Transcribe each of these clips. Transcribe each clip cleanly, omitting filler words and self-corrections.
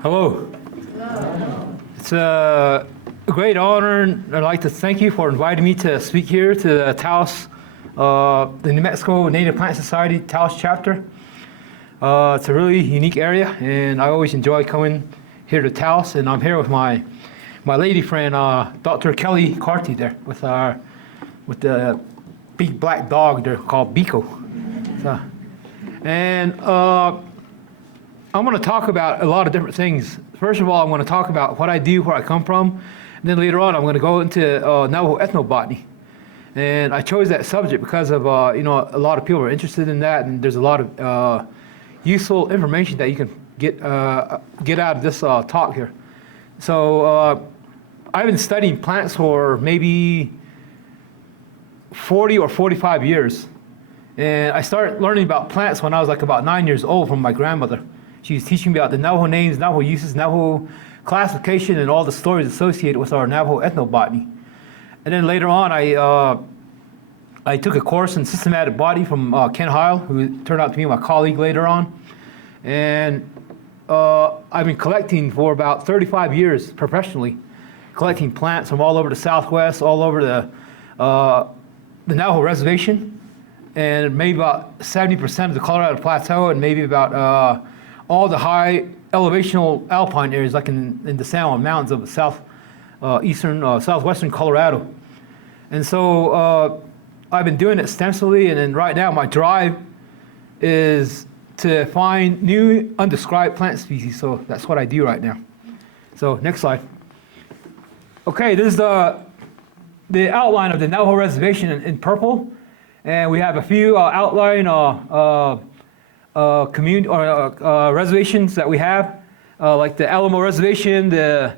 Hello. It's a great honor, and I'd like to thank you for inviting me to speak here to the Taos, the New Mexico Native Plant Society Taos chapter. It's a really unique area, and I always enjoy coming here to Taos, and I'm here with my lady friend, Dr. Kelly Carty there, with the big black dog there called Biko. So, and I'm going to talk about a lot of different things. First of all, I'm going to talk about what I do, where I come from, and then later on I'm going to go into Navajo ethnobotany. And I chose that subject because of a lot of people are interested in that, and there's a lot of useful information that you can get out of this talk here. So I've been studying plants for maybe 40 or 45 years. And I started learning about plants when I was like about 9 years old from my grandmother. She was teaching me about the Navajo names, Navajo uses, Navajo classification, and all the stories associated with our Navajo ethnobotany. And then later on, I took a course in systematic botany from Ken Heil, who turned out to be my colleague later on. And I've been collecting for about 35 years professionally, collecting plants from all over the Southwest, all over the Navajo reservation, and maybe about 70% of the Colorado Plateau, and maybe about all the high elevational alpine areas, like in the San Juan Mountains of southwestern Colorado. And so I've been doing it extensively, and then right now my drive is to find new undescribed plant species. So that's what I do right now. So next slide. Okay, this is the outline of the Navajo reservation in purple, and we have a few outline community reservations that we have, like the Alamo Reservation, the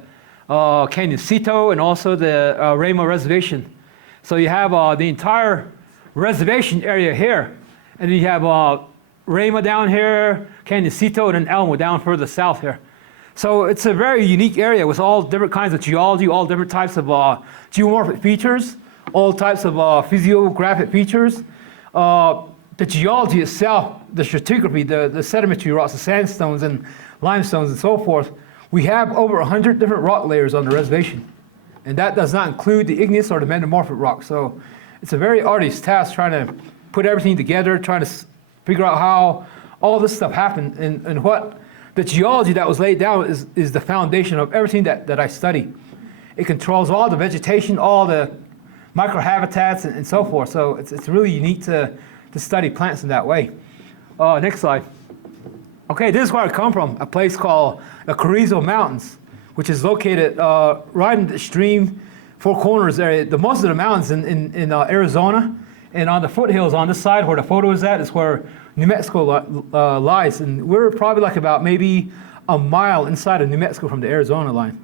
Canyocito, and also the Rama Reservation. So you have the entire reservation area here, and then you have Rama down here, Canyocito, and then Alamo down further south here. So it's a very unique area with all different kinds of geology, all different types of geomorphic features, all types of physiographic features. The geology itself, the stratigraphy, the sedimentary rocks, the sandstones and limestones and so forth, we have over 100 different rock layers on the reservation. And that does not include the igneous or the metamorphic rocks. So it's a very arduous task trying to put everything together, trying to figure out how all this stuff happened, and what the geology that was laid down is the foundation of everything that I study. It controls all the vegetation, all the microhabitats and so forth. So it's really unique to study plants in that way. Next slide. Okay, this is where I come from, a place called the Carrizo Mountains, which is located right in the extreme Four Corners area. Most of the mountains in Arizona, and on the foothills on this side where the photo is at is where New Mexico lies. And we're probably like about maybe a mile inside of New Mexico from the Arizona line.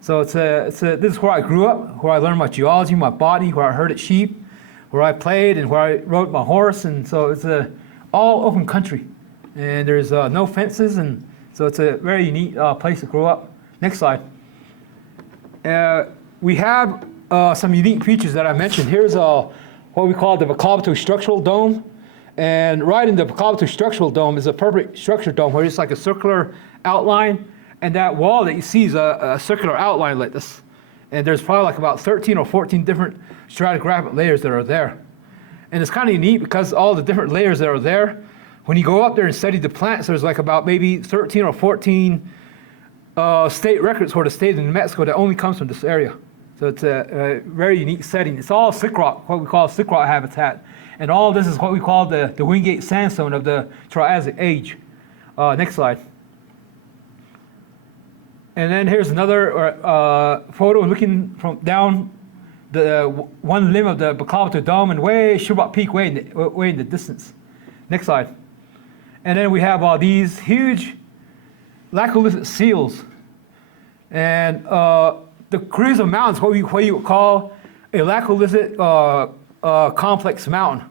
So this is where I grew up, where I learned my geology, my botany, where I herded sheep, where I played, and where I rode my horse. And so it's all open country, and there's no fences, and so it's a very unique place to grow up. Next slide. We have some unique features that I mentioned. Here's what we call the Baklavato structural dome, and right in the Baklavato structural dome is a perfect structure dome where it's like a circular outline, and that wall that you see is a circular outline like this. And there's probably like about 13 or 14 different stratigraphic layers that are there. And it's kind of unique because all the different layers that are there, when you go up there and study the plants, there's like about maybe 13 or 14 state records for the state of New Mexico that only comes from this area. So it's a very unique setting. It's all sick rock, what we call sick rock habitat. And all this is what we call the Wingate sandstone of the Triassic age. Next slide. And then here's another photo looking from down the one limb of the Baklavato Dome and way Shubak Peak way in the distance. Next slide. And then we have these huge laccolithic seals. And the Carrizo Mountains, what you would call a laccolithic complex mountain,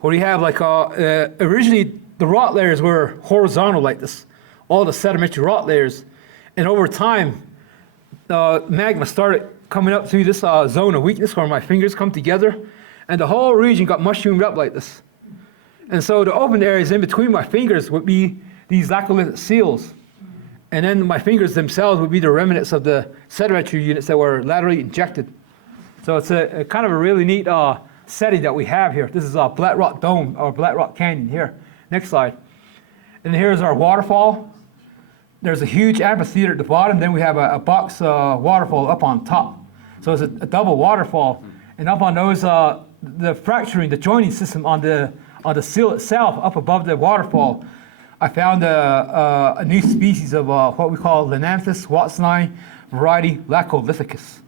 where you have like originally the rock layers were horizontal like this, all the sedimentary rock layers. And over time, magma started coming up through this zone of weakness where my fingers come together, and the whole region got mushroomed up like this. And so the open areas in between my fingers would be these laccolithic seals. And then my fingers themselves would be the remnants of the sedimentary units that were laterally injected. So it's a kind of a really neat setting that we have here. This is a Black Rock Dome, or Black Rock Canyon here. Next slide. And here's our waterfall. There's a huge amphitheater at the bottom. Then we have a box waterfall up on top. So it's a double waterfall. And up on those, the fracturing, the joining system on the sill itself, up above the waterfall, I found a new species of what we call Linanthus watsoni variety Laccolithecus.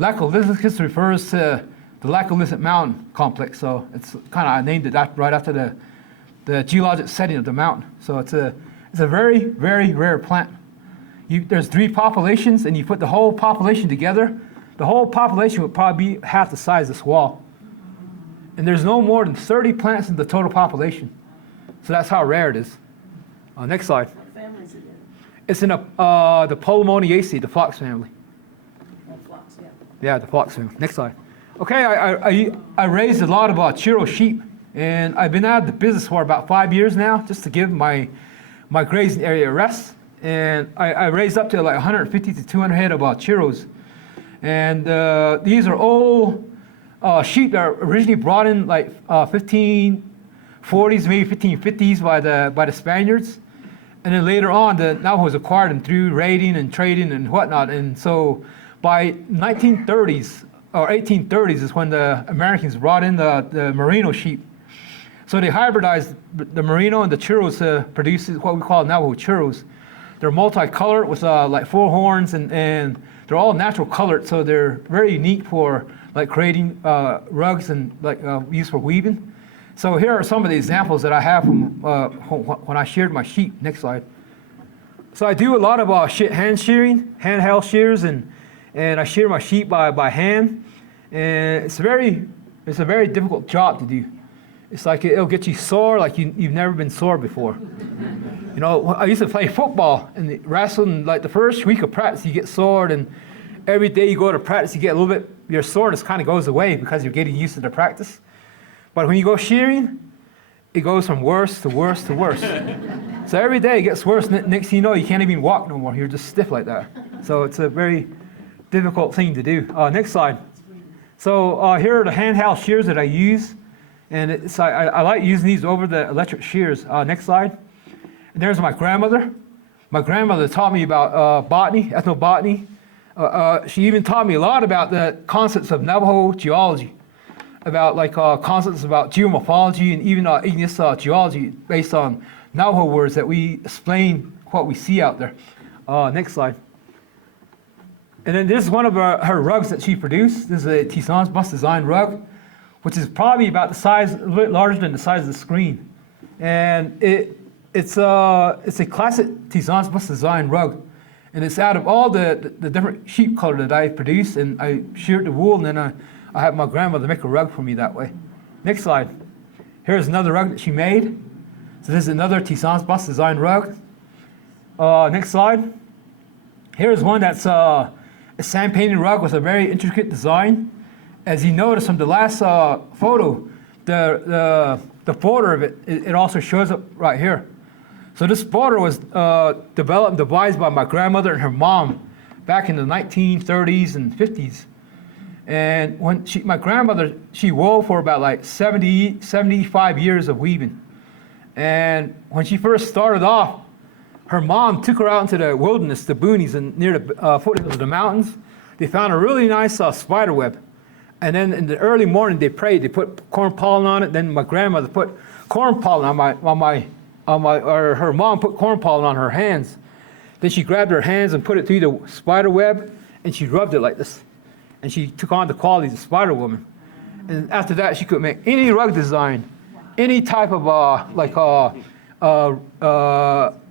Laccolithecus refers to the Laccolithic mountain complex, so it's kind of, I named it right after the geologic setting of the mountain. So it's a very, very rare plant. There's 3 populations, and you put the whole population together, the whole population would probably be half the size of this wall. And there's no more than 30 plants in the total population. So that's how rare it is. Next slide. What family is it in? It's in the Polemoniaceae, the phlox family. Oh, flocks, yeah. Yeah, the phlox family. Next slide. Okay, I raised a lot of Chiro sheep, and I've been out of the business for about 5 years now, just to give my grazing area a rest. And I raised up to like 150 to 200 head of Chiros. And these are all sheep that are originally brought in like 1540s, maybe 1550s by the Spaniards. And then later on, the Navajos acquired them through raiding and trading and whatnot. And so by 1930s or 1830s is when the Americans brought in the Merino sheep. So they hybridized the Merino and the Chiros to produce what we call Navajo Chiros. They're multicolored with like 4 horns, and they're all natural colored, so they're very unique for like creating rugs and like used for weaving. So here are some of the examples that I have from when I sheared my sheep. Next slide. So I do a lot of hand shearing, handheld shears, and I shear my sheep by hand. And it's a very difficult job to do. It's like it'll get you sore like you've never been sore before. You know, I used to play football and wrestling. Like the first week of practice, you get sore, and every day you go to practice, you get a little bit. Your soreness kind of goes away because you're getting used to the practice. But when you go shearing, it goes from worse to worse to worse. So every day it gets worse. Next thing you know, you can't even walk no more. You're just stiff like that. So it's a very difficult thing to do. Next slide. So here are the handheld shears that I use. And I like using these over the electric shears. Next slide. And there's my grandmother. My grandmother taught me about botany, ethnobotany. She even taught me a lot about the concepts of Navajo geology, about like concepts about geomorphology and even igneous geology based on Navajo words that we explain what we see out there. Next slide. And then this is one of her rugs that she produced. This is a Tisson's bust design rug, which is probably about the size, a little larger than the size of the screen. And it's a classic Tisson's bust design rug. And it's out of all the different sheep color that I produced, and I sheared the wool, and then I had my grandmother make a rug for me that way. Next slide. Here's another rug that she made. So this is another Tisson's bust design rug. Next slide. Here's one that's a sand painted rug with a very intricate design. As you notice from the last photo, the border of it also shows up right here. So this border was developed and devised by my grandmother and her mom back in the 1930s and 50s. And when my grandmother, she wove for about like 75 years of weaving. And when she first started off, her mom took her out into the wilderness, the boonies, and near the foothills of the mountains. They found a really nice spider web. And then in the early morning, they prayed. They put corn pollen on it. Then my grandmother put corn pollen or her mom put corn pollen on her hands. Then she grabbed her hands and put it through the spider web, and she rubbed it like this. And she took on the qualities of Spider Woman. And after that, she could make any rug design, any type of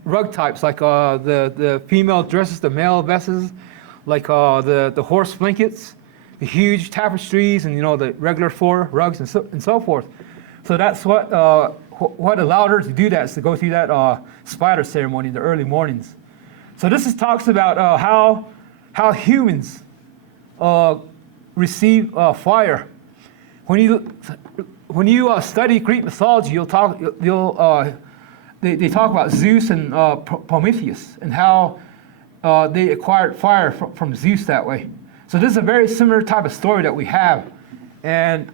rug types, like the female dresses, the male vests, like the horse blankets, the huge tapestries, and the regular floor rugs and so forth. So that's what allowed her to do that, is to go through that spider ceremony in the early mornings. So this talks about how humans receive fire. When you study Greek mythology, there's they talk about Zeus and Prometheus and how they acquired fire from Zeus that way. So this is a very similar type of story that we have. And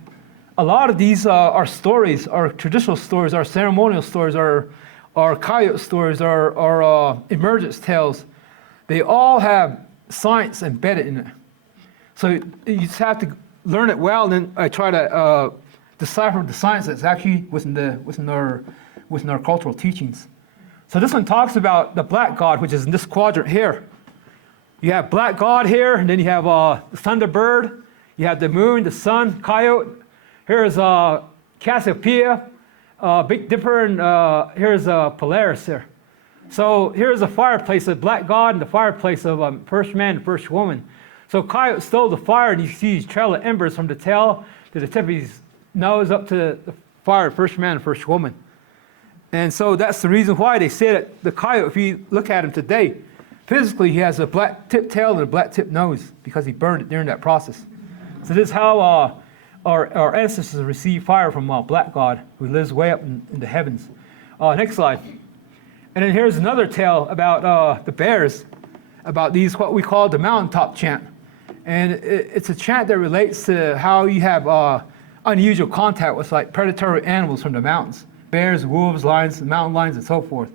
a lot of these are stories, are traditional stories, are ceremonial stories, are coyote stories, are emergence tales. They all have science embedded in it. So you just have to learn it well, and then I try to decipher the science that's actually within our cultural teachings. So this one talks about the black god, which is in this quadrant here. You have black god here, and then you have the thunderbird, you have the moon, the sun, coyote. Here's Cassiopeia, Big Dipper, and here's Polaris here. So here's a fireplace of black god and the fireplace of first man and first woman. So coyote stole the fire, and you see his trail of embers from the tail to the tip of his nose up to the fire of first man and first woman. And so that's the reason why they say that the coyote, if you look at him today, physically he has a black tip tail and a black tip nose because he burned it during that process. So this is how our ancestors received fire from black god, who lives way up in the heavens. Next slide. And then here's another tale about the bears, about these, what we call the mountaintop chant. And it's a chant that relates to how you have unusual contact with like predatory animals from the mountains. Bears, wolves, lions, mountain lions, and so forth.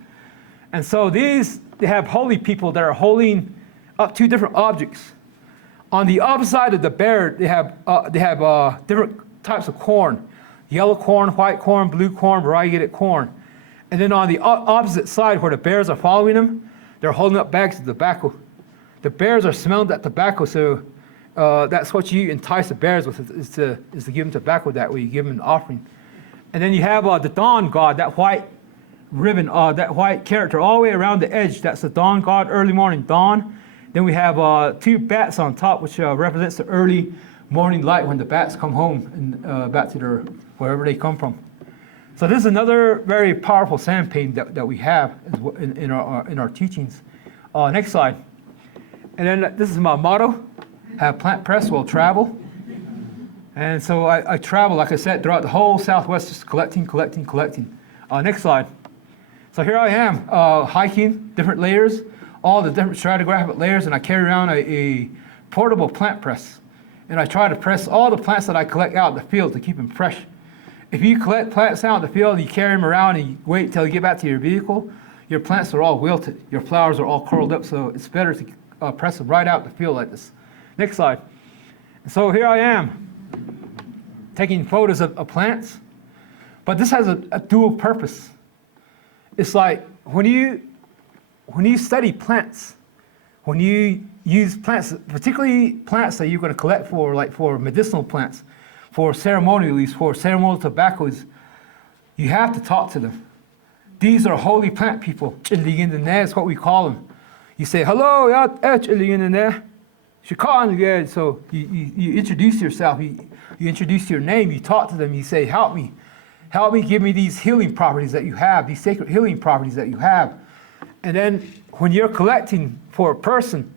And so they have holy people that are holding up two different objects. On the opposite side of the bear, they have different types of corn. Yellow corn, white corn, blue corn, variegated corn. And then on the opposite side, where the bears are following them, they're holding up bags of tobacco. The bears are smelling that tobacco, so that's what you entice the bears with, is to give them tobacco that way. You give them an offering. And then you have the dawn god, that white ribbon, that white character all the way around the edge. That's the dawn god, early morning dawn. Then we have two bats on top, which represents the early morning light when the bats come home and back to wherever they come from. So this is another very powerful sand painting that we have in our teachings. Next slide. And then this is my motto: have plant press while travel. And so I travel, like I said, throughout the whole Southwest, just collecting. Next slide. So here I am, hiking, different layers, all the different stratigraphic layers, and I carry around a portable plant press. And I try to press all the plants that I collect out in the field to keep them fresh. If you collect plants out in the field and you carry them around and you wait till you get back to your vehicle, your plants are all wilted. Your flowers are all curled up, so it's better to press them right out in the field like this. Next slide. And so here I am, taking photos of plants, but this has a dual purpose. It's like when you study plants, when you use plants, particularly plants that you're going to collect for medicinal plants, for ceremonial use, for ceremonial tobaccos, you have to talk to them. These are holy plant people. Is what we call them. You say, hello, so you introduce yourself, you introduce your name, you talk to them, you say, help me, give me these healing properties that you have, these sacred healing properties that you have. And then when you're collecting for a person,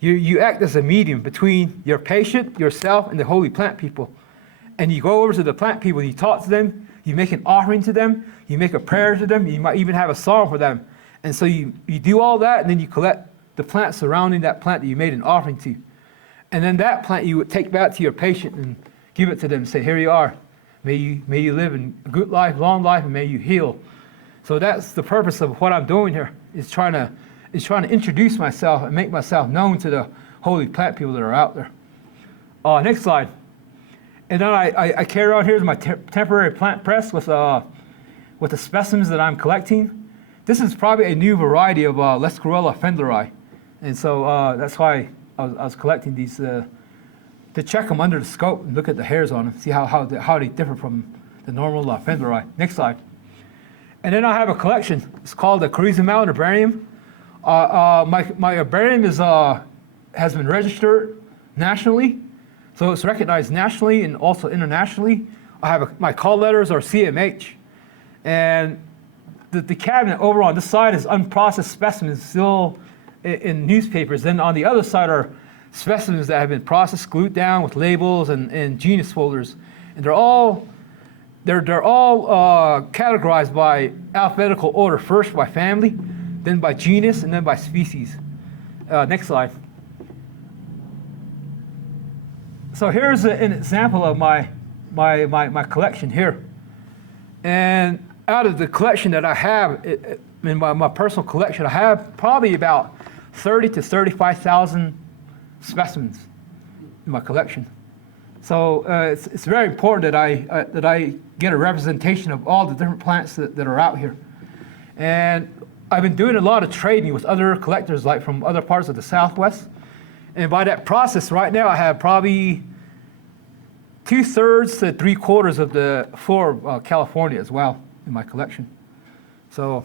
you act as a medium between your patient, yourself, and the holy plant people. And you go over to the plant people, you talk to them, you make an offering to them, you make a prayer to them, you might even have a song for them. And so you do all that, and then you collect the plants surrounding that plant that you made an offering to. And then that plant you would take back to your patient and give it to them and say, here you are. May you live in a good life, long life, and may you heal. So that's the purpose of what I'm doing here, is trying to introduce myself and make myself known to the holy plant people that are out there. Next slide. And then I carry on here my temporary plant press with the specimens that I'm collecting. This is probably a new variety of Lescarella fendleri. And so that's why I was collecting these to check them under the scope and look at the hairs on them, see how they differ from the normal fendleri. Next slide. And then I have a collection. It's called the Carrizo Mountain Herbarium. My herbarium has been registered nationally, so it's recognized nationally and also internationally. I have my call letters are CMH, and the cabinet over on this side is unprocessed specimens still in newspapers. Then on the other side are specimens that have been processed, glued down with labels and genus folders, and they're all they're all categorized by alphabetical order, first by family, then by genus, and then by species. Next slide. So here's an example of my collection here. And out of the collection that I have, in my personal collection, I have probably about 30 to 35,000 specimens in my collection. So it's very important that I get a representation of all the different plants that are out here. And I've been doing a lot of trading with other collectors, like from other parts of the Southwest. And by that process, right now I have probably 2/3 to 3/4 of the floor of California as well in my collection. So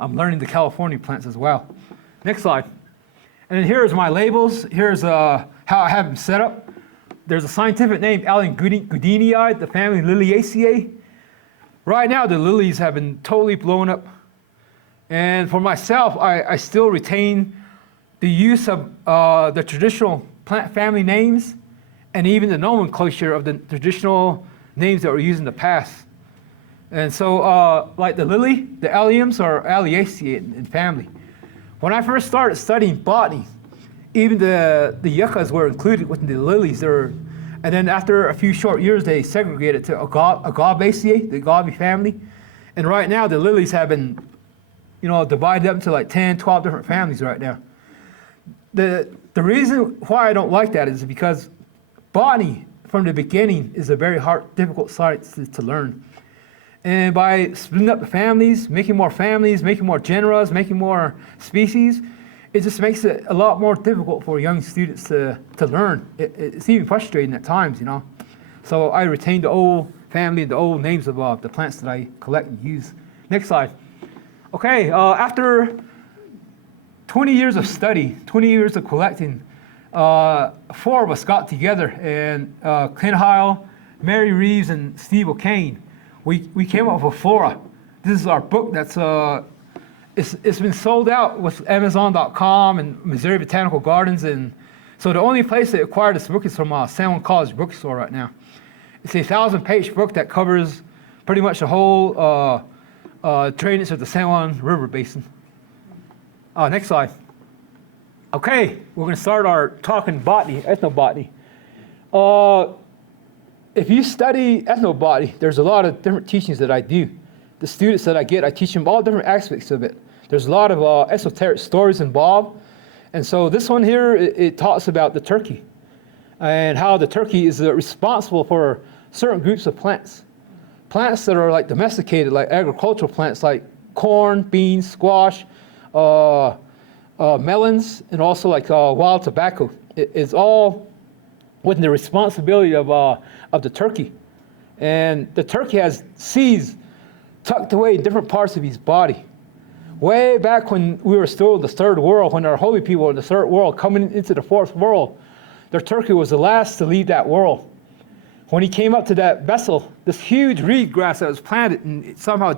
I'm learning the California plants as well. Next slide. And then here's my labels. Here's how I have them set up. There's a scientific name, Allen Goodinii, the family Liliaceae. Right now, the lilies have been totally blown up. And for myself, I still retain the use of the traditional plant family names and even the nomenclature of the traditional names that were used in the past. And so, like the lily, the alliums are Alliaceae in family. When I first started studying botany, even the yuccas were included within the lilies. And then after a few short years, they segregated to Agabaceae, the agave family. And right now, the lilies have been, divided up into like 10, 12 different families right now. The reason why I don't like that is because botany, from the beginning, is a very hard, difficult science to learn. And by splitting up the families, making more genera, making more species, it just makes it a lot more difficult for young students to learn. It's even frustrating at times, So I retain the old family, the old names of the plants that I collect and use. Next slide. Okay, after 20 years of study, 20 years of collecting, 4 of us got together, and Clint Heil, Mary Reeves, and Steve O'Kane, we came up with Flora. This is our book that's it's been sold out with Amazon.com and Missouri Botanical Gardens, and so the only place that acquired this book is from San Juan College bookstore right now. It's a 1,000-page book that covers pretty much the whole drainage of the San Juan River Basin. Next slide. Okay, we're going to start our talk in botany, ethnobotany. If you study ethnobotany, there's a lot of different teachings that I do. The students that I get, I teach them all different aspects of it. There's a lot of esoteric stories involved. And so this one here, it talks about the turkey and how the turkey is responsible for certain groups of plants. Plants that are like domesticated, like agricultural plants like corn, beans, squash, melons, and also like wild tobacco. It's all within the responsibility of the turkey. And the turkey has seeds tucked away in different parts of his body. Way back when we were still in the third world, when our holy people were in the third world coming into the fourth world, their turkey was the last to leave that world. When he came up to that vessel, this huge reed grass that was planted and it somehow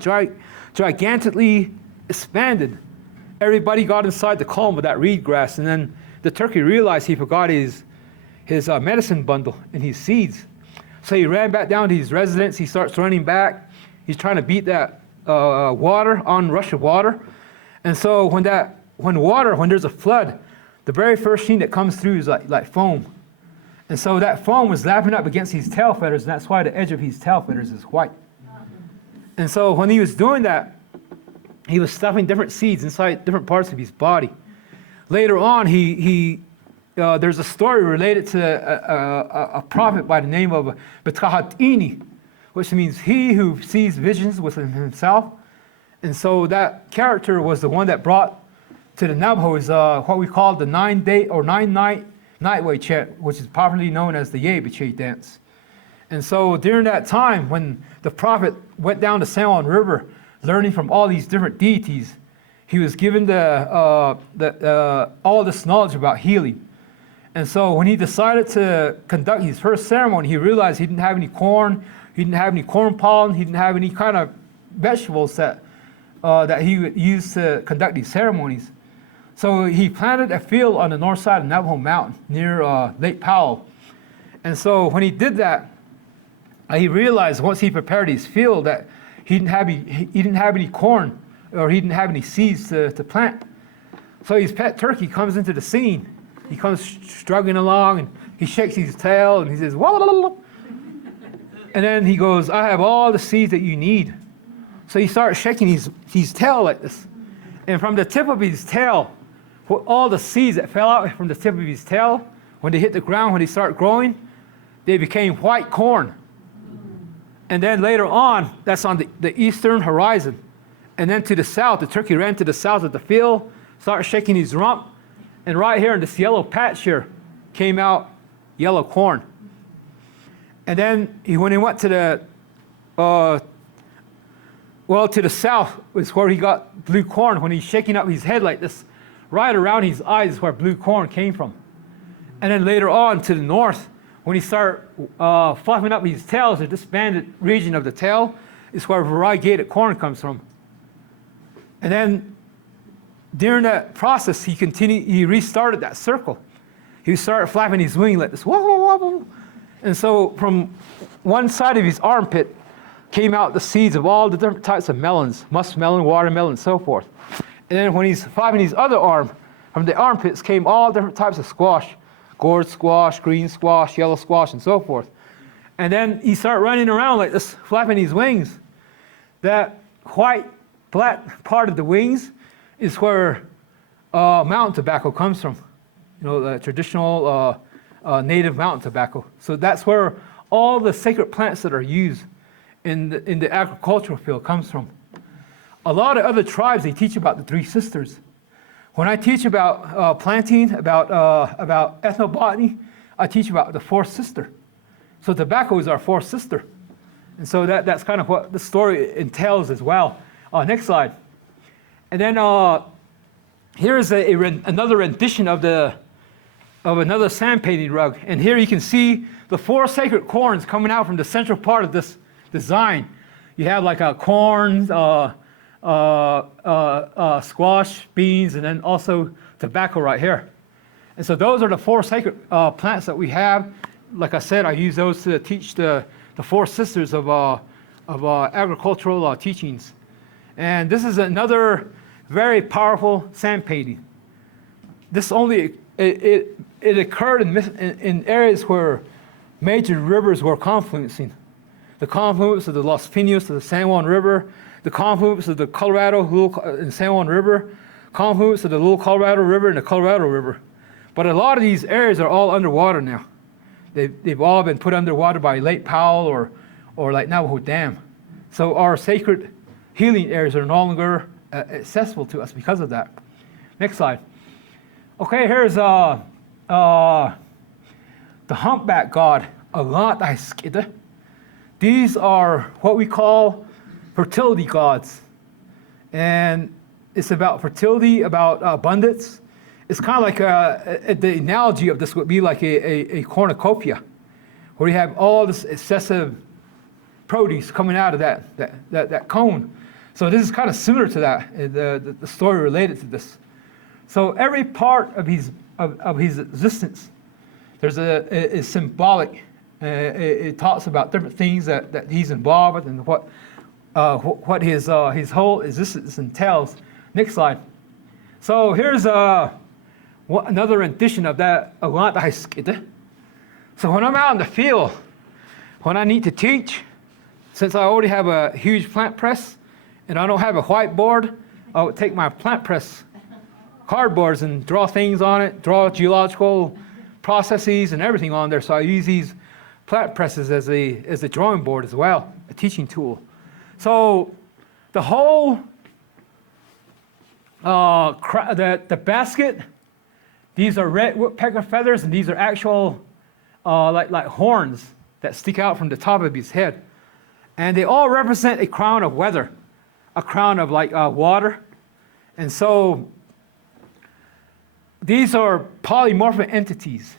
gigantically expanded. Everybody got inside the column of that reed grass, and then the turkey realized he forgot his medicine bundle and his seeds. So he ran back down to his residence. He starts running back. He's trying to beat that rush of water. And so when there's a flood, the very first thing that comes through is like foam. And so that foam was lapping up against his tail feathers, and that's why the edge of his tail feathers is white. And so when he was doing that, he was stuffing different seeds inside different parts of his body. Later on, there's a story related to a prophet by the name of Betkahatini, which means he who sees visions within himself. And so that character was the one that brought to the Navajos what we call the 9-day or 9-night nightway chant, which is popularly known as the Yebiche dance. And so during that time, when the prophet went down the San Juan River, learning from all these different deities, he was given all this knowledge about healing. And so when he decided to conduct his first ceremony, he realized he didn't have any corn, he didn't have any corn pollen, he didn't have any kind of vegetables that he would use to conduct these ceremonies. So he planted a field on the north side of Navajo Mountain near Lake Powell. And so when he did that, he realized once he prepared his field that he didn't have any corn, or he didn't have any seeds to plant. So his pet turkey comes into the scene. He comes struggling along, and he shakes his tail, and he says, "Wah-la-la-la." And then he goes, "I have all the seeds that you need." So he starts shaking his tail like this. And from the tip of his tail, all the seeds that fell out from the tip of his tail, when they hit the ground, when they start growing, they became white corn. And then later on, that's on the eastern horizon. And then to the south, the turkey ran to the south of the field, started shaking his rump, and right here in this yellow patch here came out yellow corn. And then when he went to the to the south is where he got blue corn. When he's shaking up his head like this, right around his eyes is where blue corn came from. And then later on to the north, when he started fluffing up his tails, the disbanded region of the tail is where variegated corn comes from. And then during that process, he restarted that circle. He started flapping his wing like this, wobble, wobble. And so from one side of his armpit came out the seeds of all the different types of melons, muskmelon, watermelon, and so forth. And then when he's flapping his other arm, from the armpits came all different types of squash, gourd squash, green squash, yellow squash, and so forth. And then he started running around like this, flapping his wings. That white, black part of the wings is where mountain tobacco comes from. You know, the traditional native mountain tobacco. So that's where all the sacred plants that are used in the agricultural field comes from. A lot of other tribes, they teach about the three sisters. When I teach about planting, about ethnobotany, I teach about the fourth sister. So tobacco is our fourth sister. And so that's kind of what the story entails as well. Next slide. And then here is another rendition of another sand painting rug. And here you can see the four sacred corns coming out from the central part of this design. You have like a corn, squash, beans, and then also tobacco right here. And so those are the four sacred plants that we have. Like I said, I use those to teach the four sisters of agricultural teachings. And this is another very powerful sand painting. This only it occurred in areas where major rivers were confluencing. The confluence of the Los Pinos to the San Juan River, the confluence of the Colorado and San Juan River, confluence of the Little Colorado River and the Colorado River. But a lot of these areas are all underwater now. They've all been put underwater by Lake Powell or like Navajo Dam. So our sacred healing areas are no longer accessible to us because of that. Next slide. Okay, here's the humpback god, Alat. These are what we call fertility gods. And it's about fertility, about abundance. It's kind of like the analogy of this would be like a cornucopia, where you have all this excessive produce coming out of that cone. So this is kind of similar to that, the story related to this. So every part of his existence, is symbolic. It talks about different things that he's involved with and what his whole existence entails. Next slide. So here's another rendition of that. So when I'm out in the field, when I need to teach, since I already have a huge plant press and I don't have a whiteboard, I would take my plant press cardboards and draw things on it, draw geological processes and everything on there. So I use these plant presses as a drawing board as well, a teaching tool. So the whole the basket, these are red woodpecker feathers, and these are actual like horns that stick out from the top of his head, and they all represent a crown of weather, a crown of like water, and so these are polymorphic entities.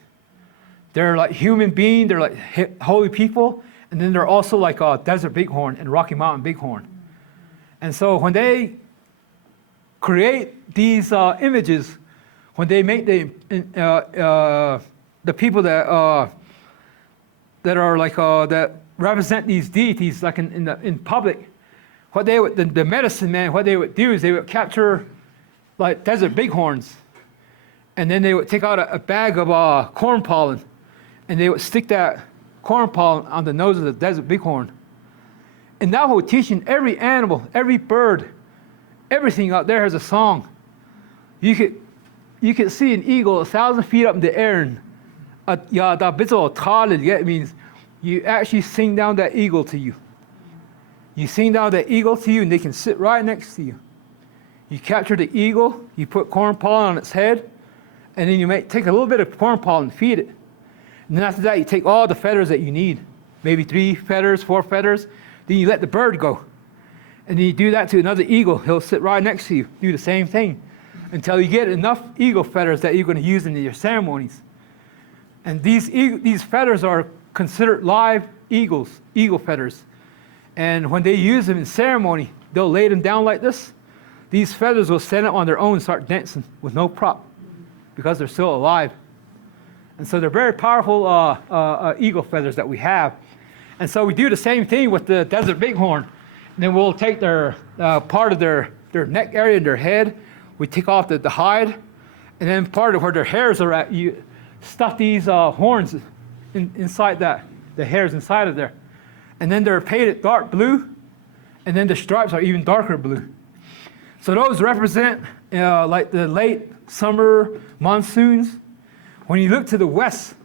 They're like human beings, they're like holy people, and then they're also like desert bighorn and Rocky Mountain bighorn. And so when they create these images, when they make the people that are like that represent these deities, like in public, what they would, the medicine man, what they would do is they would capture like desert bighorns, and then they would take out a bag of corn pollen, and they would stick that corn pollen on the nose of the desert bighorn. In Navajo teaching, every animal, every bird, everything out there has a song. You could see an eagle 1,000 feet up in the air, and it means you actually sing down that eagle to you. You sing down that eagle to you, and they can sit right next to you. You capture the eagle, you put corn pollen on its head, and then you take a little bit of corn pollen and feed it. And then after that, you take all the feathers that you need, maybe 3 feathers, 4 feathers, then you let the bird go. And then you do that to another eagle. He'll sit right next to you, do the same thing, until you get enough eagle feathers that you're going to use in your ceremonies. And these feathers are considered live eagle feathers. And when they use them in ceremony, they'll lay them down like this. These feathers will stand up on their own and start dancing with no prop, because they're still alive. And so they're very powerful eagle feathers that we have. And so we do the same thing with the desert bighorn. And then we'll take their part of their neck area and their head. We take off the hide, and then part of where their hairs are at, you stuff these horns inside that, the hairs inside of there. And then they're painted dark blue, and then the stripes are even darker blue. So those represent like the late summer monsoons. When you look to the west,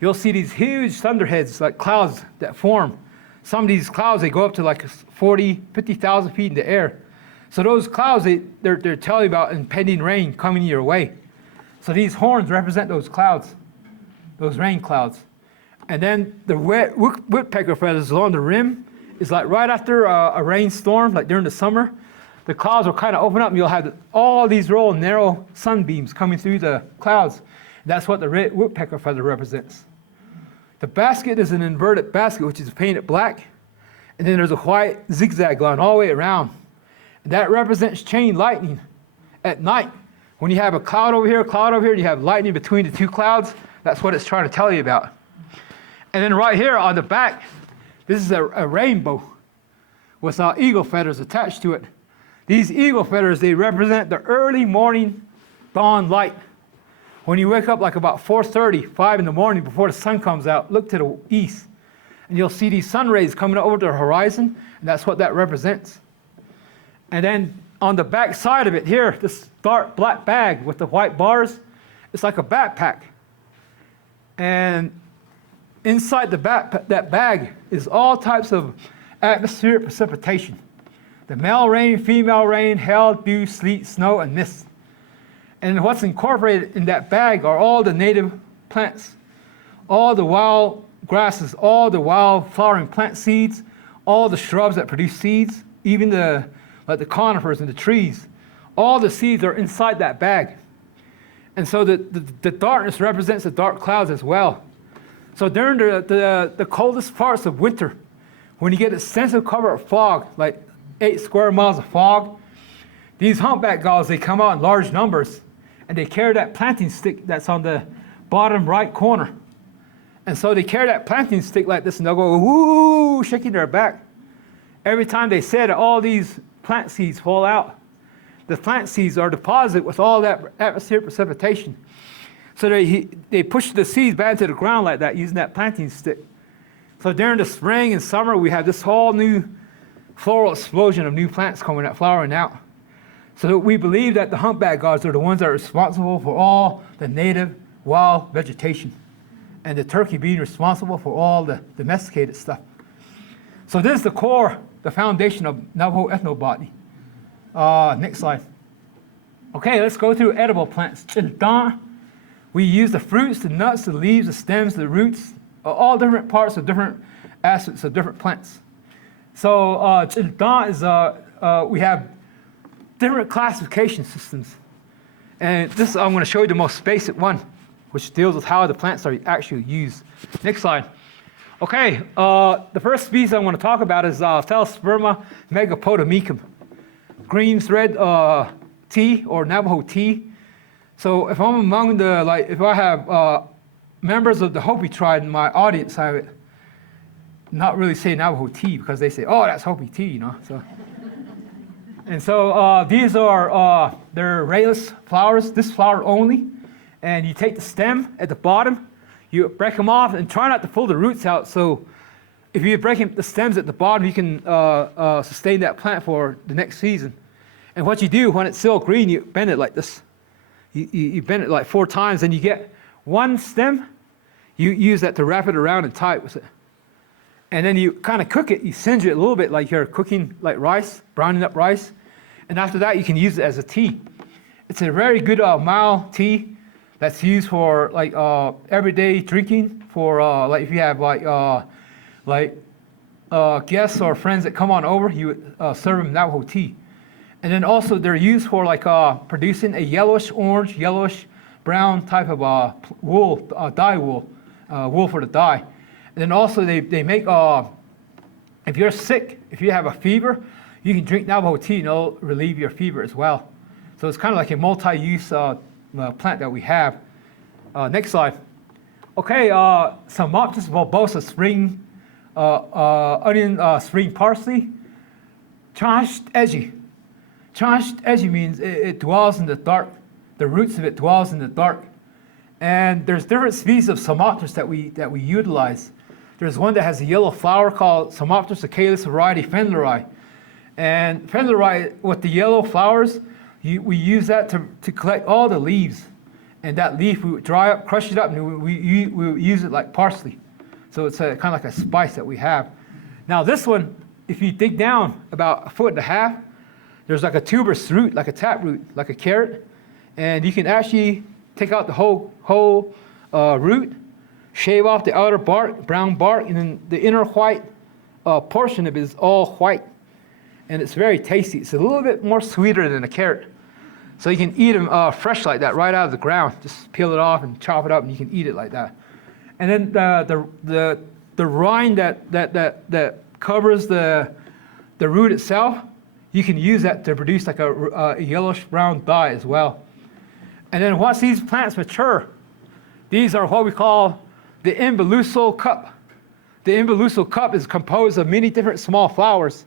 you'll see these huge thunderheads, like clouds that form. Some of these clouds, they go up to like 40, 50,000 feet in the air. So those clouds, they're telling you about impending rain coming your way. So these horns represent those clouds, those rain clouds. And then the woodpecker feathers along the rim is like right after a rainstorm, like during the summer, the clouds will kind of open up, and you'll have all these real narrow sunbeams coming through the clouds. That's what the red woodpecker feather represents. The basket is an inverted basket, which is painted black, and then there's a white zigzag line all the way around. And that represents chain lightning at night. When you have a cloud over here, and you have lightning between the two clouds, that's what it's trying to tell you about. And then right here on the back, this is a rainbow with eagle feathers attached to it. These eagle feathers, they represent the early morning dawn light. When you wake up like about 4:30, 5 in the morning before the sun comes out, look to the east, and you'll see these sun rays coming over the horizon, and that's what that represents. And then on the back side of it here, this dark black bag with the white bars, it's like a backpack. And inside that bag is all types of atmospheric precipitation. The male rain, female rain, hail, dew, sleet, snow, and mist. And what's incorporated in that bag are all the native plants, all the wild grasses, all the wild flowering plant seeds, all the shrubs that produce seeds, even like the conifers and the trees. All the seeds are inside that bag. And so the darkness represents the dark clouds as well. So during the coldest parts of winter, when you get extensive cover of fog, like 8 square miles of fog, these humpback gulls, they come out in large numbers, and they carry that planting stick that's on the bottom right corner. And so they carry that planting stick like this, and they'll go, whoo, shaking their back. Every time they say that, all these plant seeds fall out. The plant seeds are deposited with all that atmospheric precipitation. So they push the seeds back into the ground like that, using that planting stick. So during the spring and summer, we have this whole new floral explosion of new plants coming out, flowering out. So we believe that the humpback gulls are the ones that are responsible for all the native wild vegetation, and the turkey being responsible for all the domesticated stuff. So this is the core, the foundation of Navajo ethnobotany. Next slide. Okay, let's go through edible plants. We use the fruits, the nuts, the leaves, the stems, the roots, all different parts of different aspects of different plants. So we have different classification systems. And this, I'm going to show you the most basic one, which deals with how the plants are actually used. Next slide. Okay, the first species I want to talk about is Thelsperma megapotamicum, green thread tea or Navajo tea. So if I'm among if I have members of the Hopi tribe in my audience, not really say Navajo tea because they say, oh, that's Hopi tea, you know. So, and so these are they're rayless flowers, this flower only, and you take the stem at the bottom, you break them off, and try not to pull the roots out. So, if you break the stems at the bottom, you can sustain that plant for the next season. And what you do when it's still green, you bend it like this. You bend it like 4 times, and you get one stem. You use that to wrap it around and tie it with it. And then you kind of cook it. You singe it a little bit like you're cooking like rice, browning up rice. And after that, you can use it as a tea. It's a very good mild tea that's used for like everyday drinking. For like if you have guests or friends that come on over, you would serve them Navajo tea. And then also they're used for like producing a yellowish orange, yellowish brown type of wool, dye wool, wool for the dye. And then also they make, if you're sick, if you have a fever, you can drink Navajo tea and it'll relieve your fever as well. So it's kind of like a multi-use plant that we have. Next slide. Okay, Samoptis bulbosa, spring onion, spring parsley. Chasht edgy. Chasht edgy means it dwells in the dark. The roots of it dwells in the dark. And there's different species of Samoptis that we utilize. There's one that has a yellow flower called Samoptis acalis variety Fendleri. And Fendleri, with the yellow flowers, we use that to collect all the leaves. And that leaf, we would dry up, crush it up, and we use it like parsley. So it's kind of like a spice that we have. Now this one, if you dig down about 1.5 feet, there's like a tuberous root, like a taproot, like a carrot. And you can actually take out the whole root, shave off the outer bark, brown bark, and then the inner white portion of it is all white. And it's very tasty. It's a little bit more sweeter than a carrot. So you can eat them fresh like that, right out of the ground. Just peel it off and chop it up, and you can eat it like that. And then the rind that covers the root itself, you can use that to produce like a yellowish brown dye as well. And then once these plants mature, these are what we call the involucral cup. The involucral cup is composed of many different small flowers.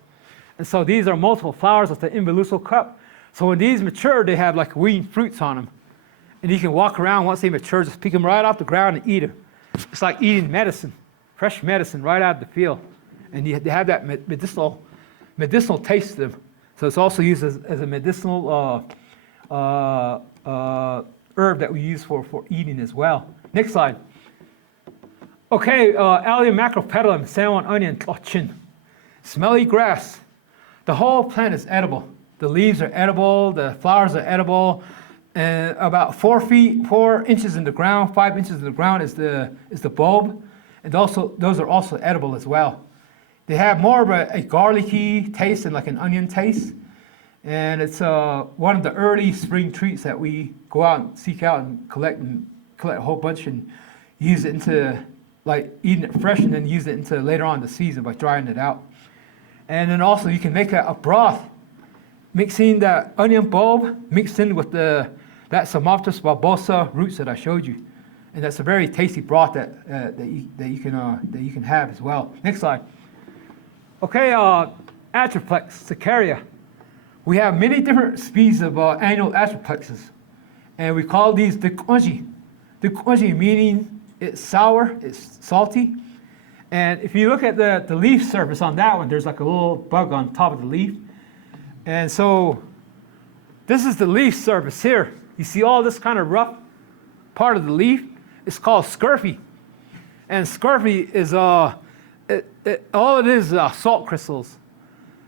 And so these are multiple flowers of the involucral cup. So when these mature, they have like green fruits on them. And you can walk around once they mature, just pick them right off the ground and eat them. It's like eating medicine, fresh medicine right out of the field. And they have that medicinal taste to them. So it's also used as a medicinal herb that we use for eating as well. Next slide. Okay, Allium macropedilum, San onion, tlochin. Smelly grass. The whole plant is edible. The leaves are edible, the flowers are edible, and about 4 inches in the ground, 5 inches in the ground is the bulb, and also those are also edible as well. They have more of a garlicky taste and like an onion taste, and it's one of the early spring treats that we go out and seek out and collect a whole bunch and use it into like eating it fresh and then use it into later on in the season by drying it out. And then also you can make a broth, mixing that onion bulb mixed in with that Samoptis bulbosa roots that I showed you, and that's a very tasty broth that you can have as well. Next slide. Okay, Atriplex, Siccaria. We have many different species of annual Atriplexes, and we call these Dikwanji. Dikwanji meaning it's sour, it's salty. And if you look at the leaf surface on that one, there's like a little bug on top of the leaf. And so this is the leaf surface here. You see all this kind of rough part of the leaf? It's called scurfy. And scurfy is, all it is salt crystals.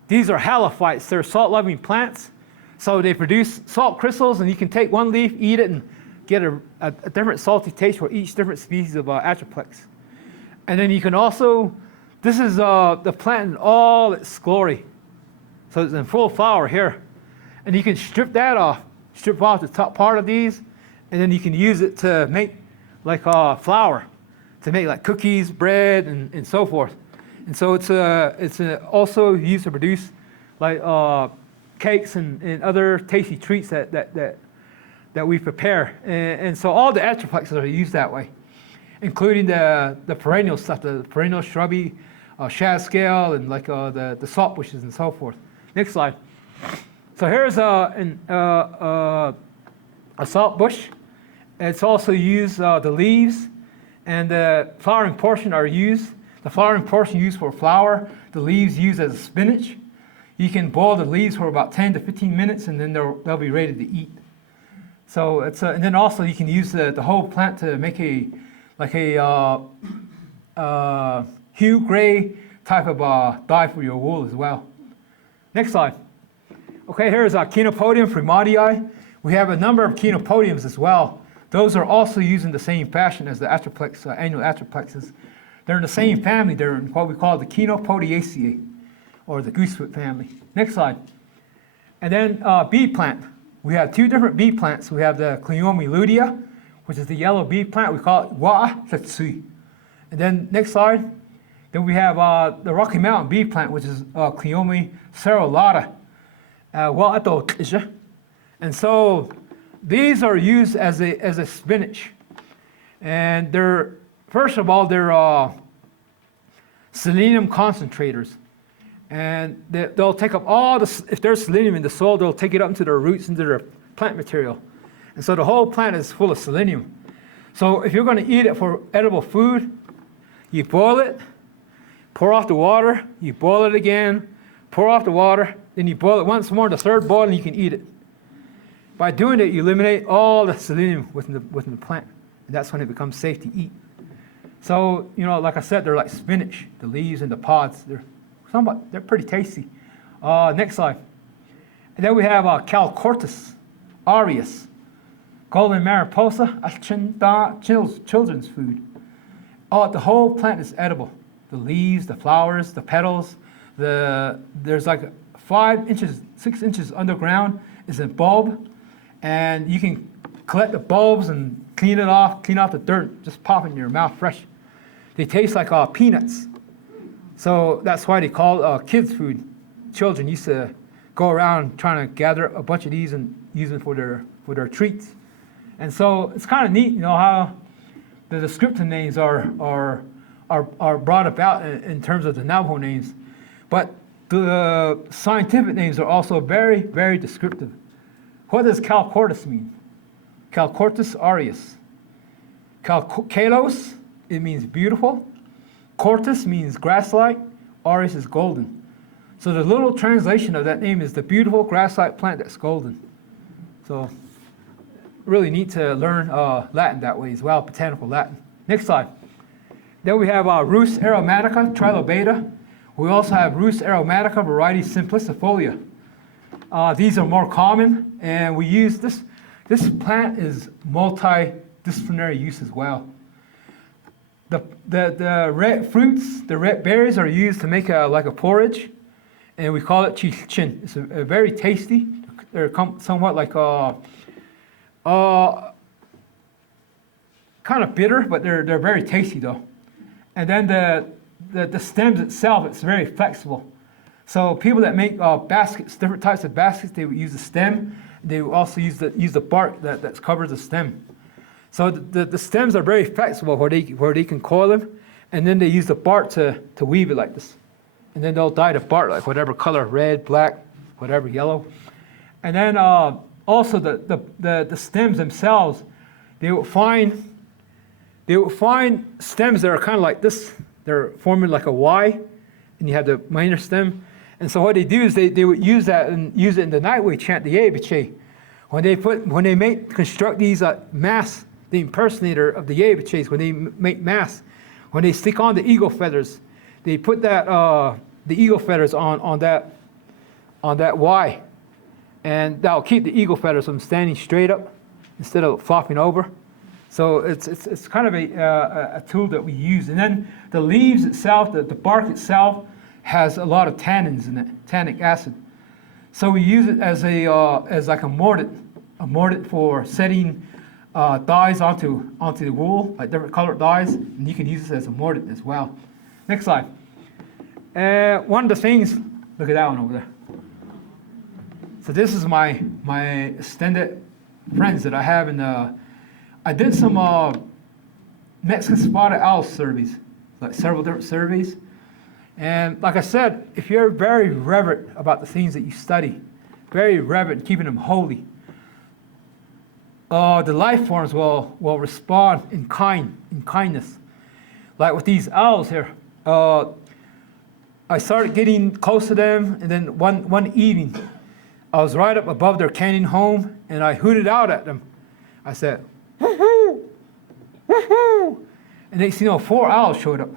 These are halophytes. They're salt-loving plants. So they produce salt crystals, and you can take one leaf, eat it, and get a different salty taste for each different species of Atriplex. And then you can also, this is the plant in all its glory. So it's in full flower here. And you can strip off the top part of these, and then you can use it to make like flour, to make like cookies, bread, and so forth. And so it's also used to produce like cakes and other tasty treats that we prepare. And so all the Atriplexes are used that way, including the perennial stuff, the perennial shrubby shad scale and like the salt bushes and so forth. Next slide. So here's a salt bush. It's also used, the leaves and the flowering portion are used. The flowering portion used for flower, the leaves used as a spinach. You can boil the leaves for about 10 to 15 minutes and then they'll be ready to eat. So it's and then also you can use the whole plant to make a hue gray type of dye for your wool as well. Next slide. Okay, here's our Chenopodium frummatii. We have a number of Chenopodiums as well. Those are also used in the same fashion as the Atroplex, annual Atroplexes. They're in the same family. They're in what we call the Chenopodiaceae, or the goosefoot family. Next slide. And then bee plant. We have two different bee plants. We have the Cleome lutea, which is the yellow bee plant. We call it Wa'atsui. And then next slide. Then we have the Rocky Mountain bee plant, which is Cleome cerulata. And so these are used as a spinach. And they're, first of all, they're selenium concentrators. And they'll take up all the, if there's selenium in the soil, they'll take it up into their roots, into their plant material. And so the whole plant is full of selenium. So if you're going to eat it for edible food, you boil it, pour off the water, you boil it again, pour off the water, then you boil it once more, the third boil, and you can eat it. By doing it, you eliminate all the selenium within the plant. And that's when it becomes safe to eat. So, you know, like I said, they're like spinach, the leaves and the pods. They're pretty tasty. Next slide. And then we have Calcortus aureus, golden mariposa, children's food. The whole plant is edible. The leaves, the flowers, the petals. There's like 5 inches, 6 inches underground is a bulb, and you can collect the bulbs and clean off the dirt, just pop it in your mouth fresh. They taste like peanuts. So that's why they call kids food. Children used to go around trying to gather a bunch of these and use them for their treats. And so it's kind of neat, you know, how the descriptive names are brought about in terms of the Navajo names. But the scientific names are also very, very descriptive. What does Calcortus mean? Calcortus aureus. Kalos, it means beautiful. Cortus means grass-like. Aureus is golden. So the little translation of that name is the beautiful grass-like plant that's golden. So really neat to learn Latin that way as well, botanical Latin. Next slide. Then we have Rus aromatica trilobata. We also have Rus aromatica variety simplicifolia. These are more common, and we use this. This plant is multidisciplinary use as well. The red fruits, the red berries are used to make like a porridge, and we call it chichin. It's a very tasty. They're somewhat like kind of bitter, but they're very tasty though. And then the stems itself, it's very flexible. So people that make baskets, different types of baskets, they would use the stem. They would also use the bark that covers the stem. So the stems are very flexible where they can coil them, and then they use the bark to weave it like this. And then they'll dye the bark like whatever color, red, black, whatever, yellow. And then also the stems themselves, they would find stems that are kind of like this. They're forming like a Y, and you have the minor stem. And so what they do is they would use that and use it in the nightway chant, the Yebiche. When they construct these masks, the impersonator of the Yebiches, when they make masks, when they stick on the eagle feathers, they put that the eagle feathers on that Y, and that'll keep the eagle feathers from standing straight up instead of flopping over. So it's kind of a tool that we use. And then the leaves itself, the bark itself, has a lot of tannins in it, tannic acid. So we use it as like a mordant for setting dyes onto the wool, like different colored dyes, and you can use this as a mordant as well. Next slide. One of the things, look at that one over there. So this is my extended friends that I have in the. I did some Mexican spotted owl surveys, like several different surveys, And like I said, if you're very reverent about the things that you study, very reverent, keeping them holy, the life forms will respond in kindness. Like with these owls here, I started getting close to them, and then one evening, I was right up above their canyon home, and I hooted out at them. I said, "Woohoo! Woohoo!" And next thing you know, 4 owls showed up.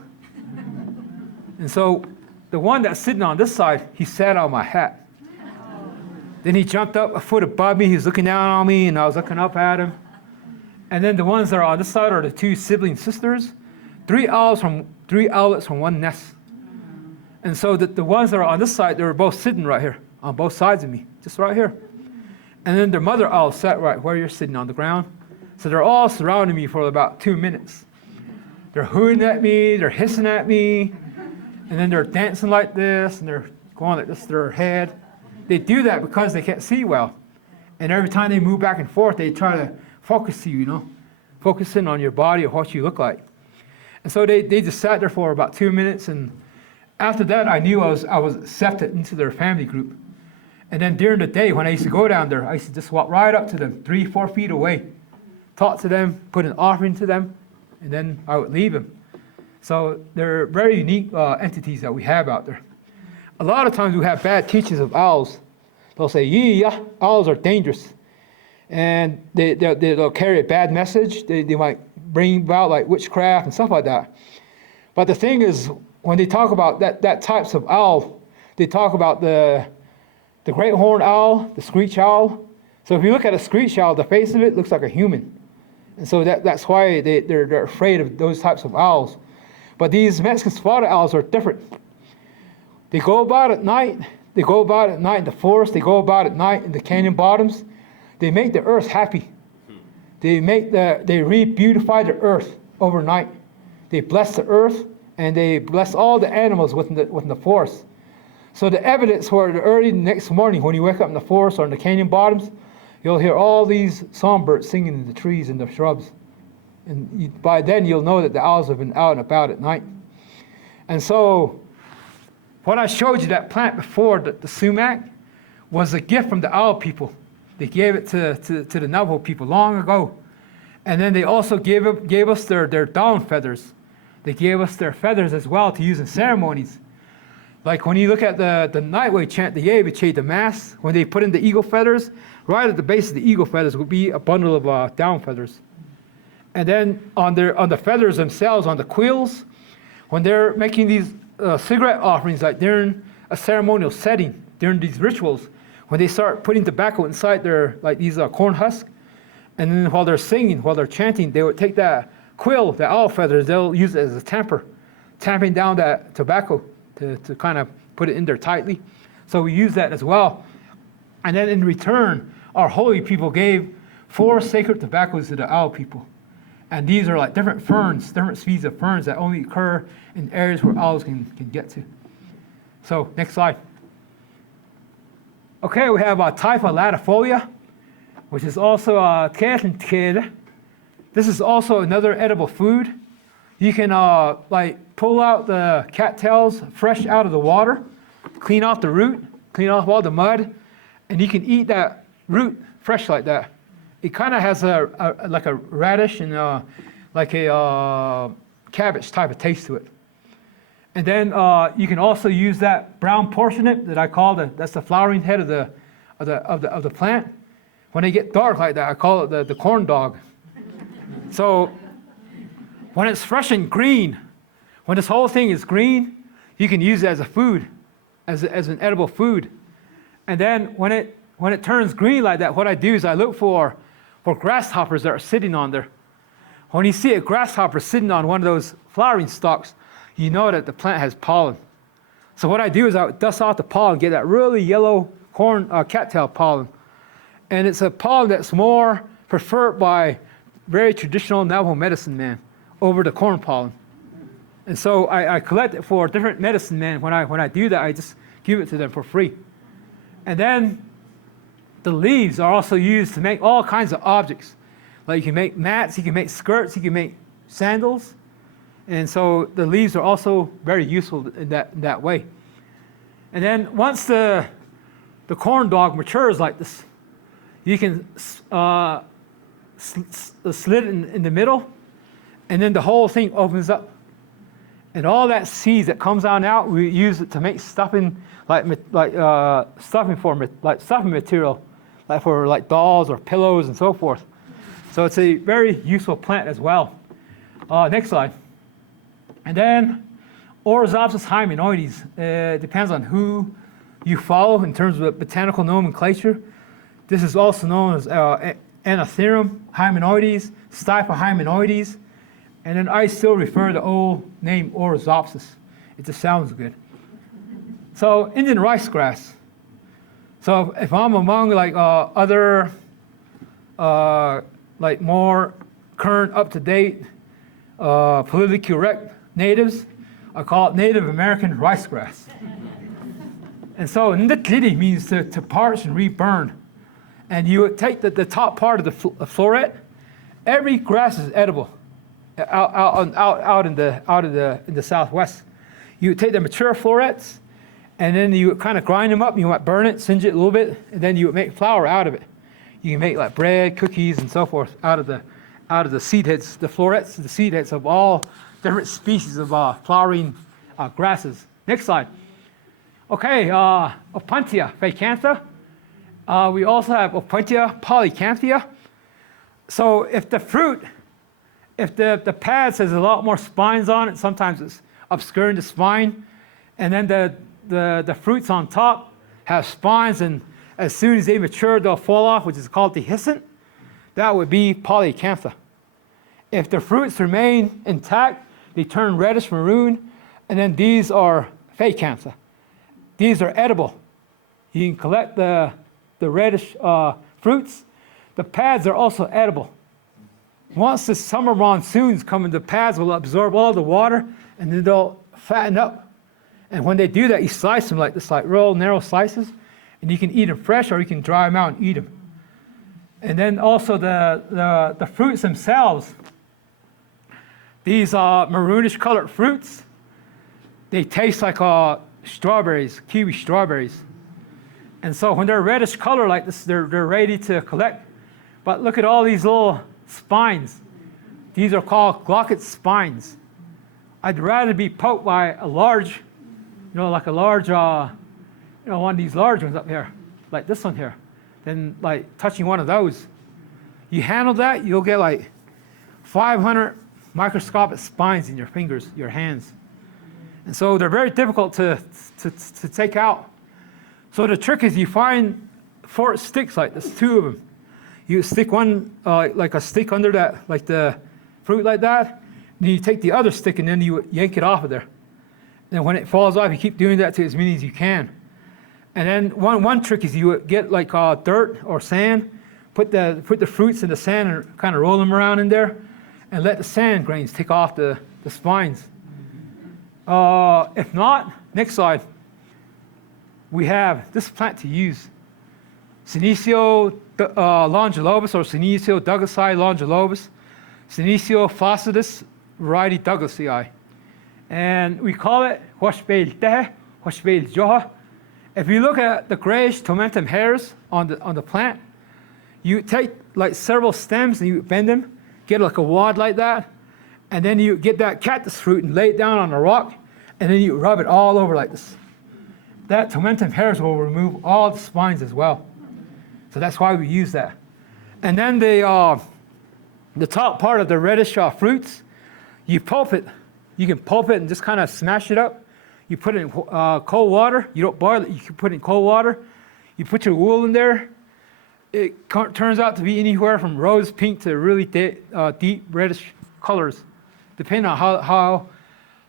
And so the one that's sitting on this side, he sat on my hat. Then he jumped up a foot above me. He was looking down on me, and I was looking up at him. And then the ones that are on this side are the 2 sibling sisters, 3 owlets from one nest. And so the ones that are on this side, they were both sitting right here, on both sides of me, just right here. And then their mother owl sat right where you're sitting on the ground. So they're all surrounding me for about 2 minutes. They're hooting at me, they're hissing at me, and then they're dancing like this, and they're going like this to their head. They do that because they can't see well. And every time they move back and forth, they try to focus you, focusing on your body or what you look like. And so they just sat there for about 2 minutes, and after that, I knew I was accepted into their family group. And then during the day, when I used to go down there, I used to just walk right up to them, 3-4 feet away, talk to them, put an offering to them, and then I would leave them. So they're very unique entities that we have out there. A lot of times we have bad teachings of owls. They'll say, yeah, owls are dangerous. And they'll carry a bad message. They might bring about like witchcraft and stuff like that. But the thing is, when they talk about that types of owl, they talk about the great horned owl, the screech owl. So if you look at a screech owl, the face of it looks like a human. And so that's why they're afraid of those types of owls. But these Mexican spotted owls are different. They go about at night. They go about at night in the forest. They go about at night in the canyon bottoms. They make the earth happy. They re-beautify the earth overnight. They bless the earth, and they bless all the animals within the forest. So the evidence for the early next morning when you wake up in the forest or in the canyon bottoms, you'll hear all these songbirds singing in the trees and the shrubs. And by then you'll know that the owls have been out and about at night. And so when I showed you that plant before, the sumac, was a gift from the owl people. They gave it to the Navajo people long ago. And then they also gave us their down feathers. They gave us their feathers as well to use in ceremonies. Like when you look at the nightway chant, the Yebiche, the mass, when they put in the eagle feathers, right at the base of the eagle feathers would be a bundle of down feathers. And then on the feathers themselves, on the quills, when they're making these cigarette offerings, like during a ceremonial setting, during these rituals, when they start putting tobacco inside their, like these corn husks, and then while they're singing, while they're chanting, they would take that quill, the owl feathers, they'll use it as a tamper, tamping down that tobacco to kind of put it in there tightly. So we use that as well. And then in return, our holy people gave 4 sacred tobaccos to the owl people. And these are like different ferns, different species of ferns that only occur in areas where owls can get to. So next slide. Okay, we have Typha latifolia, which is also a kid. This is also another edible food. You can like pull out the cattails fresh out of the water, clean off the root, clean off all the mud, and you can eat that root fresh like that. It kind of has like a radish and like a cabbage type of taste to it. And then you can also use that brown portion that I call that's the flowering head of the plant. When they get dark like that, I call it the corn dog. So when it's fresh and green, when this whole thing is green, you can use it as a food, as an edible food. And then when it turns green like that, what I do is I look for grasshoppers that are sitting on there. When you see a grasshopper sitting on one of those flowering stalks, you know that the plant has pollen. So what I do is I dust off the pollen, get that really yellow corn cattail pollen. And it's a pollen that's more preferred by very traditional Navajo medicine men over the corn pollen. And so I collect it for different medicine men. When I do that, I just give it to them for free. And then the leaves are also used to make all kinds of objects. Like you can make mats, you can make skirts, you can make sandals. And so the leaves are also very useful in that way. And then once the corn dog matures like this, you can slit it in the middle, and then the whole thing opens up. And all that seeds that comes out, we use it to make stuffing, stuffing material, like for like dolls or pillows and so forth. So it's a very useful plant as well. Next slide. And then Oryzopsis hymenioides. Depends on who you follow in terms of botanical nomenclature. This is also known as Anathyrum hymenioides, Stipa hymenioides, and then I still refer to the old name Oryzopsis. It just sounds good. So Indian rice grass. So if I'm among like other like more current, up-to-date, politically correct natives, I call it Native American rice grass. And so Nditlidi means to parch and reburn. And you would take the top part of the floret. Every grass is edible out in the southwest. You would take the mature florets, and then you would kind of grind them up. You might burn it, singe it a little bit, and then you would make flour out of it. You can make like bread, cookies, and so forth out of the seed heads, the florets, the seed heads of all different species of flowering grasses. Next slide. Okay, Opuntia vacantha. We also have Opuntia polycanthia. So if the fruit, if the pads has a lot more spines on it, sometimes it's obscuring the spine, and then the fruits on top have spines, and as soon as they mature, they'll fall off, which is called dehiscent. That would be polycantha. If the fruits remain intact, they turn reddish maroon, and then these are phacantha. These are edible. You can collect the reddish fruits. The pads are also edible. Once the summer monsoons come in, the pads will absorb all the water, and then they'll fatten up. And when they do that, you slice them like this, like real narrow slices, and you can eat them fresh, or you can dry them out and eat them. And then also the fruits themselves, these maroonish colored fruits, they taste like strawberries, kiwi strawberries. And so when they're reddish color like this, they're ready to collect. But look at all these little spines. These are called glocket spines. I'd rather be poked by a large, like a large, one of these large ones up here, like this one here, than like touching one of those. You handle that, you'll get like 500 microscopic spines in your fingers, your hands. And so they're very difficult to take out. So the trick is you find 4 sticks like this, 2 of them. You stick one, like a stick under that, like the fruit like that, and you take the other stick and then you yank it off of there. And when it falls off, you keep doing that to as many as you can. And then one trick is you get like dirt or sand, put the fruits in the sand and kind of roll them around in there, and let the sand grains take off the spines. If not, next slide. We have this plant to use. Senecio longilobus or Senecio douglasii longilobus, Senecio flaccidus variety douglasii. And we call it huashbeil tehe, huashbeil joha. If you look at the grayish tomentum hairs on the plant, you take like several stems and you bend them, get like a wad like that, and then you get that cactus fruit and lay it down on a rock, and then you rub it all over like this. That tomentum hairs will remove all the spines as well. So that's why we use that. And then the top part of the reddish fruits, you pulp it. You can pulp it and just kind of smash it up. You put it in cold water. You don't boil it. You can put it in cold water. You put your wool in there. It turns out to be anywhere from rose pink to really deep reddish colors, depending on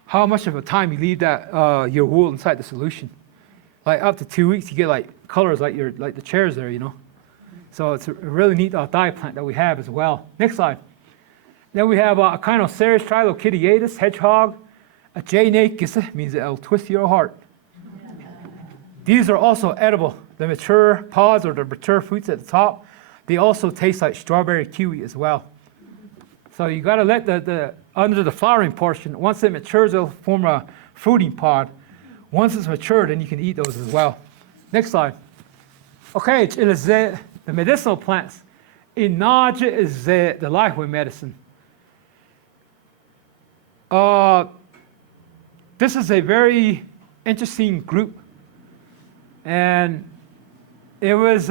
how much of a time you leave that your wool inside the solution. Like up to 2 weeks, you get like colors like the chairs there, So it's a really neat dye plant that we have as well. Next slide. Then we have Echinocereus trilocitiatus, hedgehog. A J-nakis means it'll twist your heart. These are also edible. The mature pods or the mature fruits at the top, they also taste like strawberry kiwi as well. So you got to let the under the flowering portion, once it matures, it'll form a fruiting pod. Once it's matured, then you can eat those as well. Next slide. Okay, the medicinal plants. Inaja is the lifeway medicine. This is a very interesting group. And it was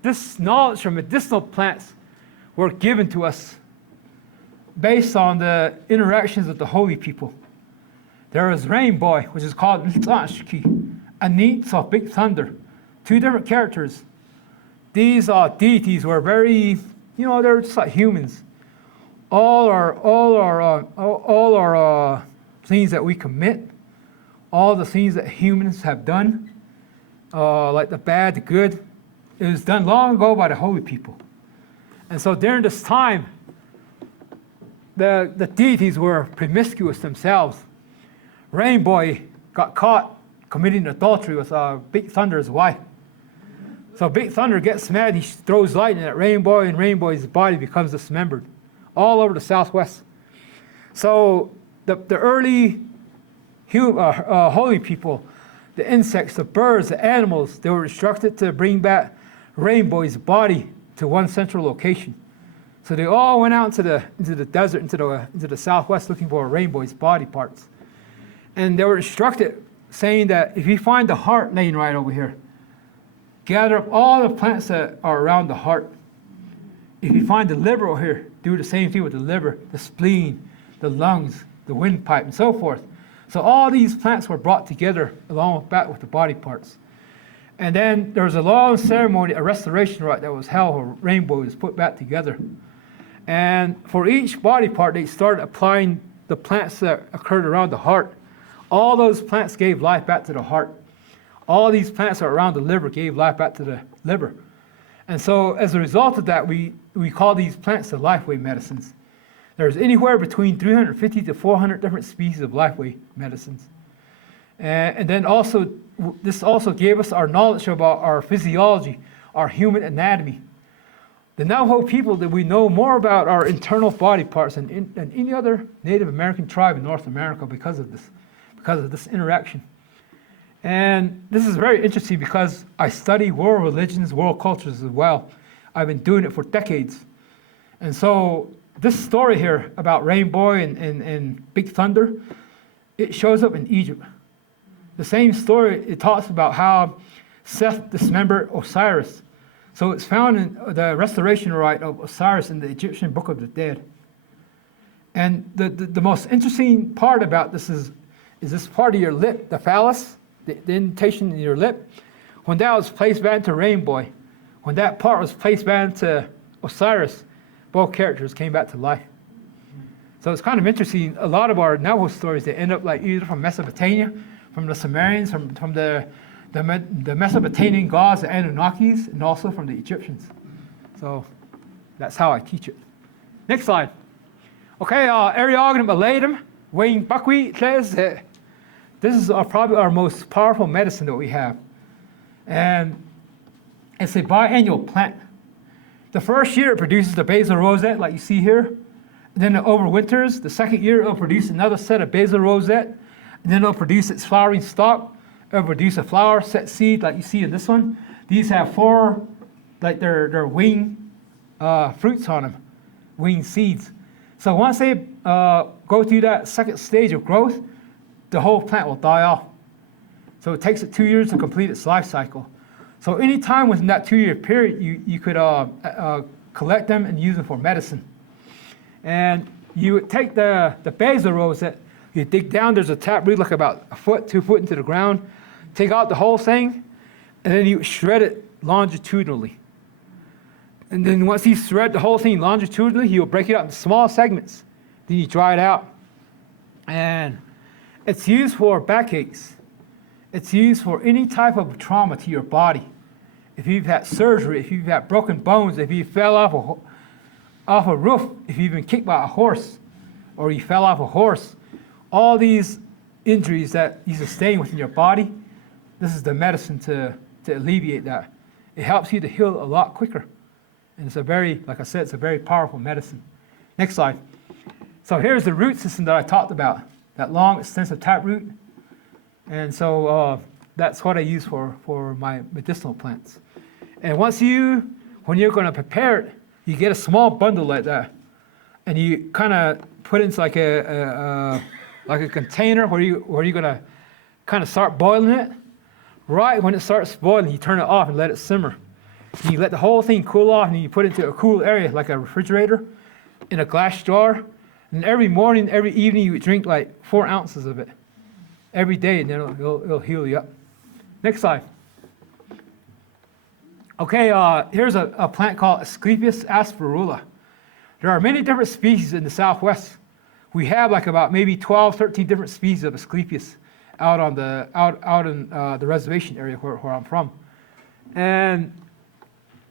this knowledge from medicinal plants were given to us based on the interactions with the holy people. There was Rainbow, which is called Ntashki, Anit, so Big Thunder. Two different characters. These deities were very, they're just like humans. All our things that we commit, all the things that humans have done, like the bad, the good, it was done long ago by the holy people. And so during this time, the deities were promiscuous themselves. Rainbow got caught committing adultery with Big Thunder's wife. So Big Thunder gets mad, he throws lightning at Rainbow, and Rainbow's body becomes dismembered all over the Southwest. So the early holy people, the insects, the birds, the animals, they were instructed to bring back Rainbow's body to one central location. So they all went out into the desert, into the Southwest, looking for Rainbow's body parts. And they were instructed, saying that if you find the heart laying right over here, gather up all the plants that are around the heart. If you find the liver over here, do the same thing with the liver, the spleen, the lungs, the windpipe, and so forth. So all these plants were brought together along with the body parts. And then there was a long ceremony, a restoration rite that was held where Rainbow was put back together. And for each body part, they started applying the plants that occurred around the heart. All those plants gave life back to the heart. All these plants that are around the liver gave life back to the liver. And so as a result of that, we call these plants the lifeway medicines. There's anywhere between 350 to 400 different species of lifeway medicines. And then also, this also gave us our knowledge about our physiology, our human anatomy. The Navajo people, that we know more about our internal body parts than any other Native American tribe in North America because of this interaction. And this is very interesting because I study world religions, world cultures as well. I've been doing it for decades. And so this story here about Rainbow and Big Thunder, it shows up in Egypt. The same story, it talks about how Seth dismembered Osiris. So it's found in the restoration rite of Osiris in the Egyptian Book of the Dead. And the most interesting part about this is this part of your lip, the phallus, the indentation in your lip. When that was placed back into Rainbow, when that part was placed back into Osiris, both characters came back to life. So it's kind of interesting. A lot of our Navajo stories, they end up like either from Mesopotamia, from the Sumerians, from the Mesopotamian gods, the Anunnakis, and also from the Egyptians. So that's how I teach it. Next slide. Okay, Ariogynum elatum, weighing buckwheat says that this is probably our most powerful medicine that we have. And it's a biannual plant. The first year it produces the basal rosette like you see here. Then it overwinters. The second year it'll produce another set of basal rosette. And then it'll produce its flowering stalk. It'll produce a flower set seed like you see in this one. These have four, like their wing fruits on them, wing seeds. So once they go through that second stage of growth, the whole plant will die off. So it takes it 2 years to complete its life cycle. So any time within that 2-year period, you could collect them and use them for medicine. And you would take the basal rosette, you dig down, there's a tap root like about a foot, 2 foot into the ground, take out the whole thing, and then you shred it longitudinally. And then once you shred the whole thing longitudinally, you'll break it out into small segments. Then you dry it out. And it's used for backaches. It's used for any type of trauma to your body. If you've had surgery, if you've had broken bones, if you fell off a roof, if you've been kicked by a horse, or you fell off a horse, all these injuries that you sustain within your body, this is the medicine to alleviate that. It helps you to heal a lot quicker. And it's a very, like I said, it's a very powerful medicine. Next slide. So here's the root system that I talked about, that long, extensive taproot. And so that's what I use for my medicinal plants. And when you're going to prepare it, you get a small bundle like that, and you kind of put it into like a container where you're going to kind of start boiling it. Right when it starts boiling, you turn it off and let it simmer. And you let the whole thing cool off, and you put it into a cool area like a refrigerator in a glass jar. And every morning, every evening, you would drink like 4 ounces of it every day, and then it'll heal you up. Next slide. Okay, here's a plant called Asclepias asperula. There are many different species in the Southwest. We have like about maybe 12, 13 different species of Asclepias out in the reservation area where I'm from. And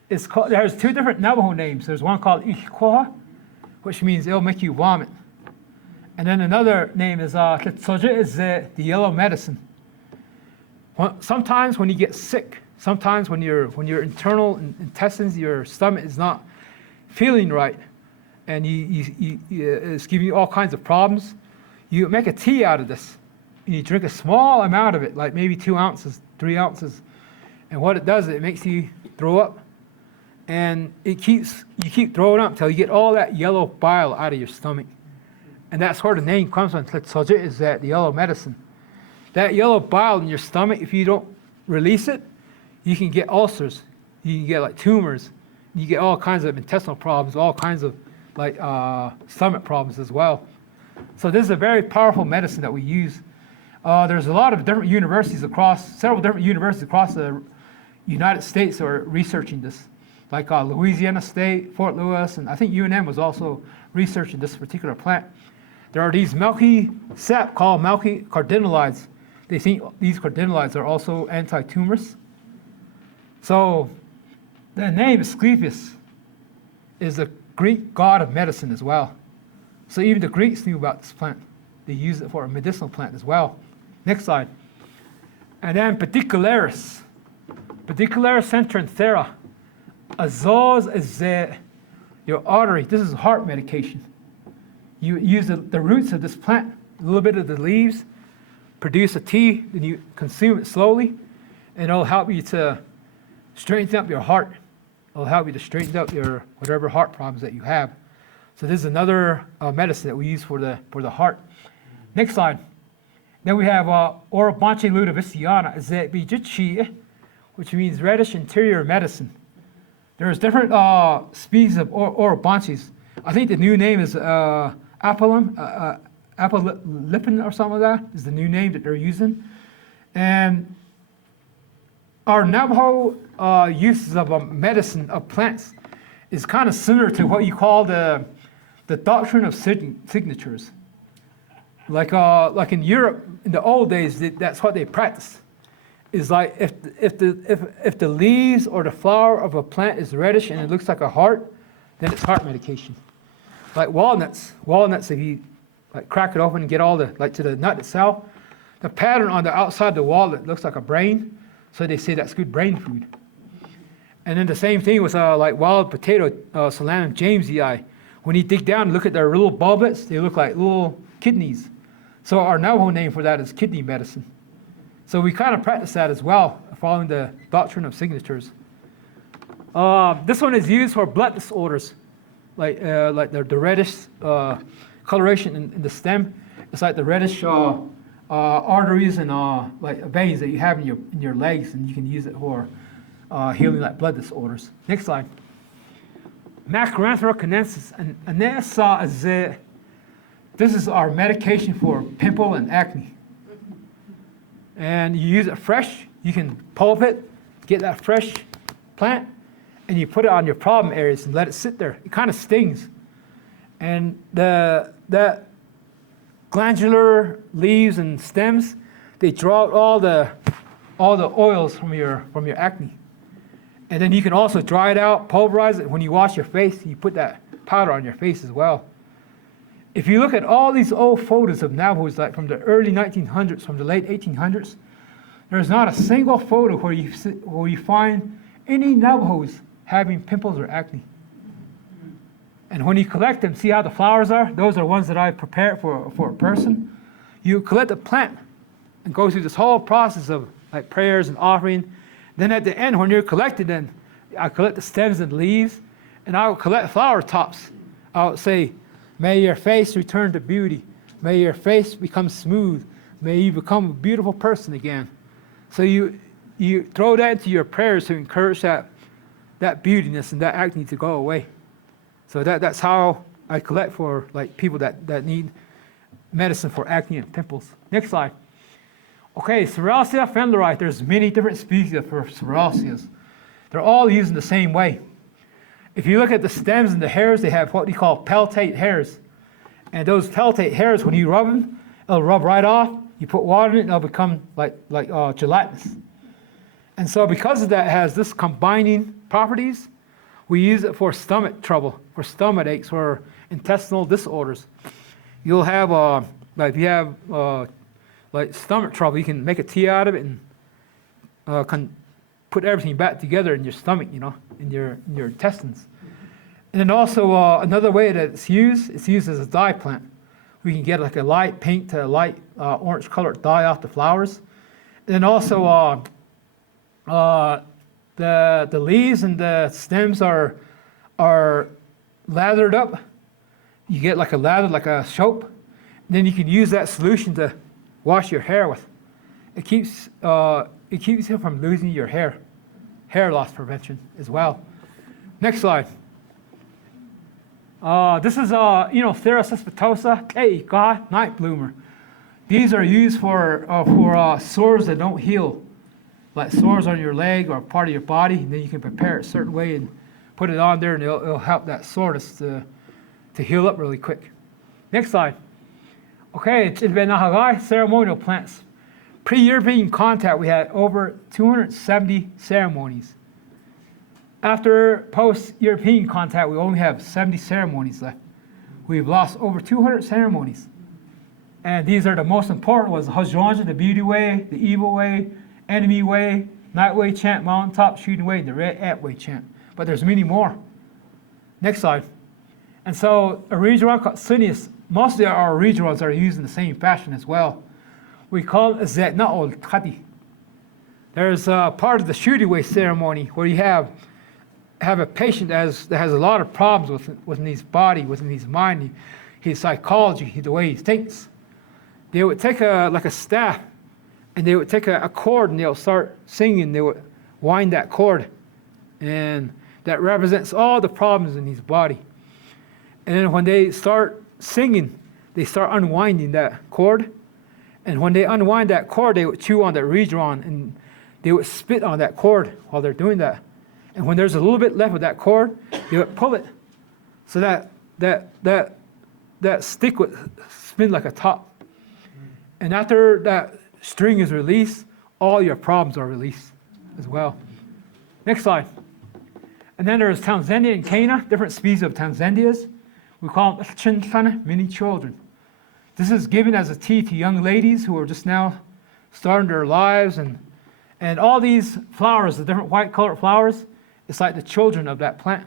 there's 2 different Navajo names. There's one called Ichikoha, which means it'll make you vomit. And then another name is Tetsoja, is the yellow medicine. Sometimes when you get sick, sometimes when your internal intestines, your stomach is not feeling right, and it's giving you all kinds of problems, you make a tea out of this. And you drink a small amount of it, like maybe 2 ounces, 3 ounces. And what it does, it makes you throw up. And you keep throwing up until you get all that yellow bile out of your stomach. And that's where the name comes from. Tetsoja is that the yellow medicine. That yellow bile in your stomach, if you don't release it, you can get ulcers. You can get like tumors. You get all kinds of intestinal problems, all kinds of like stomach problems as well. So this is a very powerful medicine that we use. There's a lot of different universities several different universities across the United States are researching this. Like Louisiana State, Fort Lewis, and I think UNM was also researching this particular plant. There are these milky sap called milky cardinalides. They think these cardinalides are also anti-tumorous. So the name Asclepius is the Greek god of medicine as well. So even the Greeks knew about this plant. They used it for a medicinal plant as well. Next slide. And then Pedicularis centranthera. Azaz is your artery. This is heart medication. You use the roots of this plant, a little bit of the leaves, produce a tea, then you consume it slowly, and it'll help you to straighten up your heart. It'll help you to straighten up your whatever heart problems that you have. So this is another medicine that we use for the heart. Next slide. Then we have Orobanche ludoviciana, which means reddish interior medicine. There's different species of Orobanches. I think the new name is Apolipin or something like that is the new name that they're using. And our Navajo uses of medicine of plants is kind of similar to what you call the doctrine of signatures. Like in Europe in the old days, that's what they practiced. Is like if the leaves or the flower of a plant is reddish and it looks like a heart, then it's heart medication. Like walnuts, if you like crack it open and get all to the nut itself, the pattern on the outside of the walnut looks like a brain, so they say that's good brain food. And then the same thing with like wild potato, Solanum jamesii. When you dig down and look at their little bulbets, they look like little kidneys. So our Navajo name for that is kidney medicine. So we kind of practice that as well, following the doctrine of signatures. This one is used for blood disorders, like the reddish coloration in the stem. It's like the reddish arteries and like veins that you have in your legs, and you can use it for healing like blood disorders. Next slide. Macranthera canensis, and Anessa is this is our medication for pimple and acne. And you use it fresh. You can pulp it, get that fresh plant, and you put it on your problem areas and let it sit there. It kind of stings. And that glandular leaves and stems, they draw out all the oils from your acne. And then you can also dry it out, pulverize it. When you wash your face, you put that powder on your face as well. If you look at all these old photos of Navajos, like from the early 1900s, from the late 1800s, there's not a single photo where you find any Navajos having pimples or acne. And when you collect them, see how the flowers are? Those are ones that I prepared for a person. You collect the plant and go through this whole process of like prayers and offering. Then at the end, when you're collecting them, I collect the stems and leaves, and I'll collect flower tops. I'll say, may your face return to beauty. May your face become smooth. May you become a beautiful person again. So you throw that into your prayers to encourage that beautiness and that acne to go away. So that's how I collect for like people that need medicine for acne and pimples. Next slide. Okay, Serratia fendleri, there's many different species for Serratias. They're all used in the same way. If you look at the stems and the hairs, they have what we call peltate hairs. And those peltate hairs, when you rub them, it'll rub right off. You put water in it, and it'll become like gelatinous. And so because of that, it has this combining properties. We use it for stomach trouble, for stomach aches, for intestinal disorders. You'll have, like if you have like stomach trouble, you can make a tea out of it and can put everything back together in your stomach, in your intestines. And then also another way that it's used as a dye plant. We can get like a light pink to a light orange colored dye off the flowers. And then also the leaves and the stems are lathered up. You get like a lather, like a soap. And then you can use that solution to wash your hair with. It keeps you from losing your hair loss prevention as well. Next slide. This is Thera cespitosa, Teika, night bloomer. These are used for sores that don't heal, like sores on your leg or part of your body. And then you can prepare it a certain way and put it on there, and it'll help that soreness to heal up really quick. Next slide. Okay, Nahagai ceremonial plants. Pre-European contact, we had over 270 ceremonies. After post-European contact, we only have 70 ceremonies left. We've lost over 200 ceremonies. And these are the most important ones: the Hajranja, the beauty way, the evil way, enemy way, night way chant, mountaintop shooting way, the red ant way chant. But there's many more. Next slide. And so a regional Sinius, most of our regionals are used in the same fashion as well. We call it Zetna'ol Khati. There's part of the shooting way ceremony where you have a patient that has a lot of problems within his body, within his mind, his psychology, the way he thinks. They would take a staff, and they would take a cord, and they'll start singing. They would wind that cord, and that represents all the problems in his body. And then when they start singing, they start unwinding that cord. And when they unwind that cord, they would chew on that region, and they would spit on that cord while they're doing that. And when there's a little bit left of that cord, they would pull it so that stick would spin like a top. And after that string is released, all your problems are released as well. Next slide. And then there's Tanzania and Kenya, different species of Tanzanias. We call them Chintana, mini children. This is given as a tea to young ladies who are just now starting their lives. And all these flowers, the different white colored flowers, it's like the children of that plant.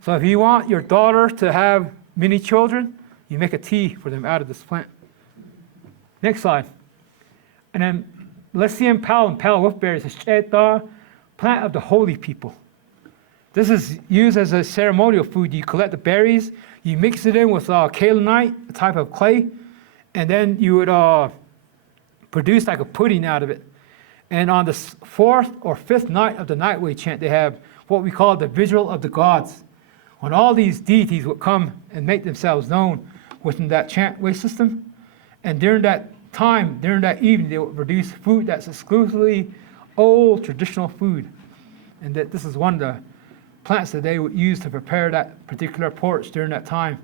So if you want your daughter to have many children, you make a tea for them out of this plant. Next slide. And then Lycium pal and pal wolfberry is a sheta, plant of the holy people. This is used as a ceremonial food. You collect the berries, you mix it in with kaolinite, a type of clay, and then you would produce like a pudding out of it. And on the fourth or fifth night of the nightway chant, they have what we call the vigil of the gods. When all these deities would come and make themselves known within that chantway system, and during that time, during that evening, they would produce food that's exclusively old traditional food. And that this is one of the plants that they would use to prepare that particular porridge during that time.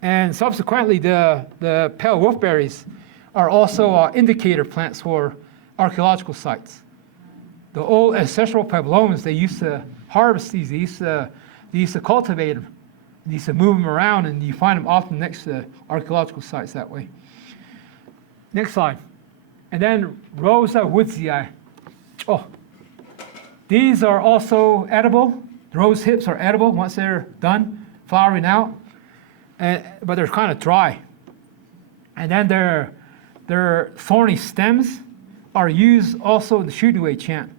And subsequently, the pale wolfberries are also indicator plants for archaeological sites. The old ancestral Puebloans, they used to harvest these. They used to cultivate them. They used to move them around, and you find them often next to archaeological sites that way. Next slide. And then Rosa woodsii. Oh, these are also edible. The rose hips are edible once they're done, flowering out, but they're kind of dry. And then their thorny stems are used also in the shooting way chant.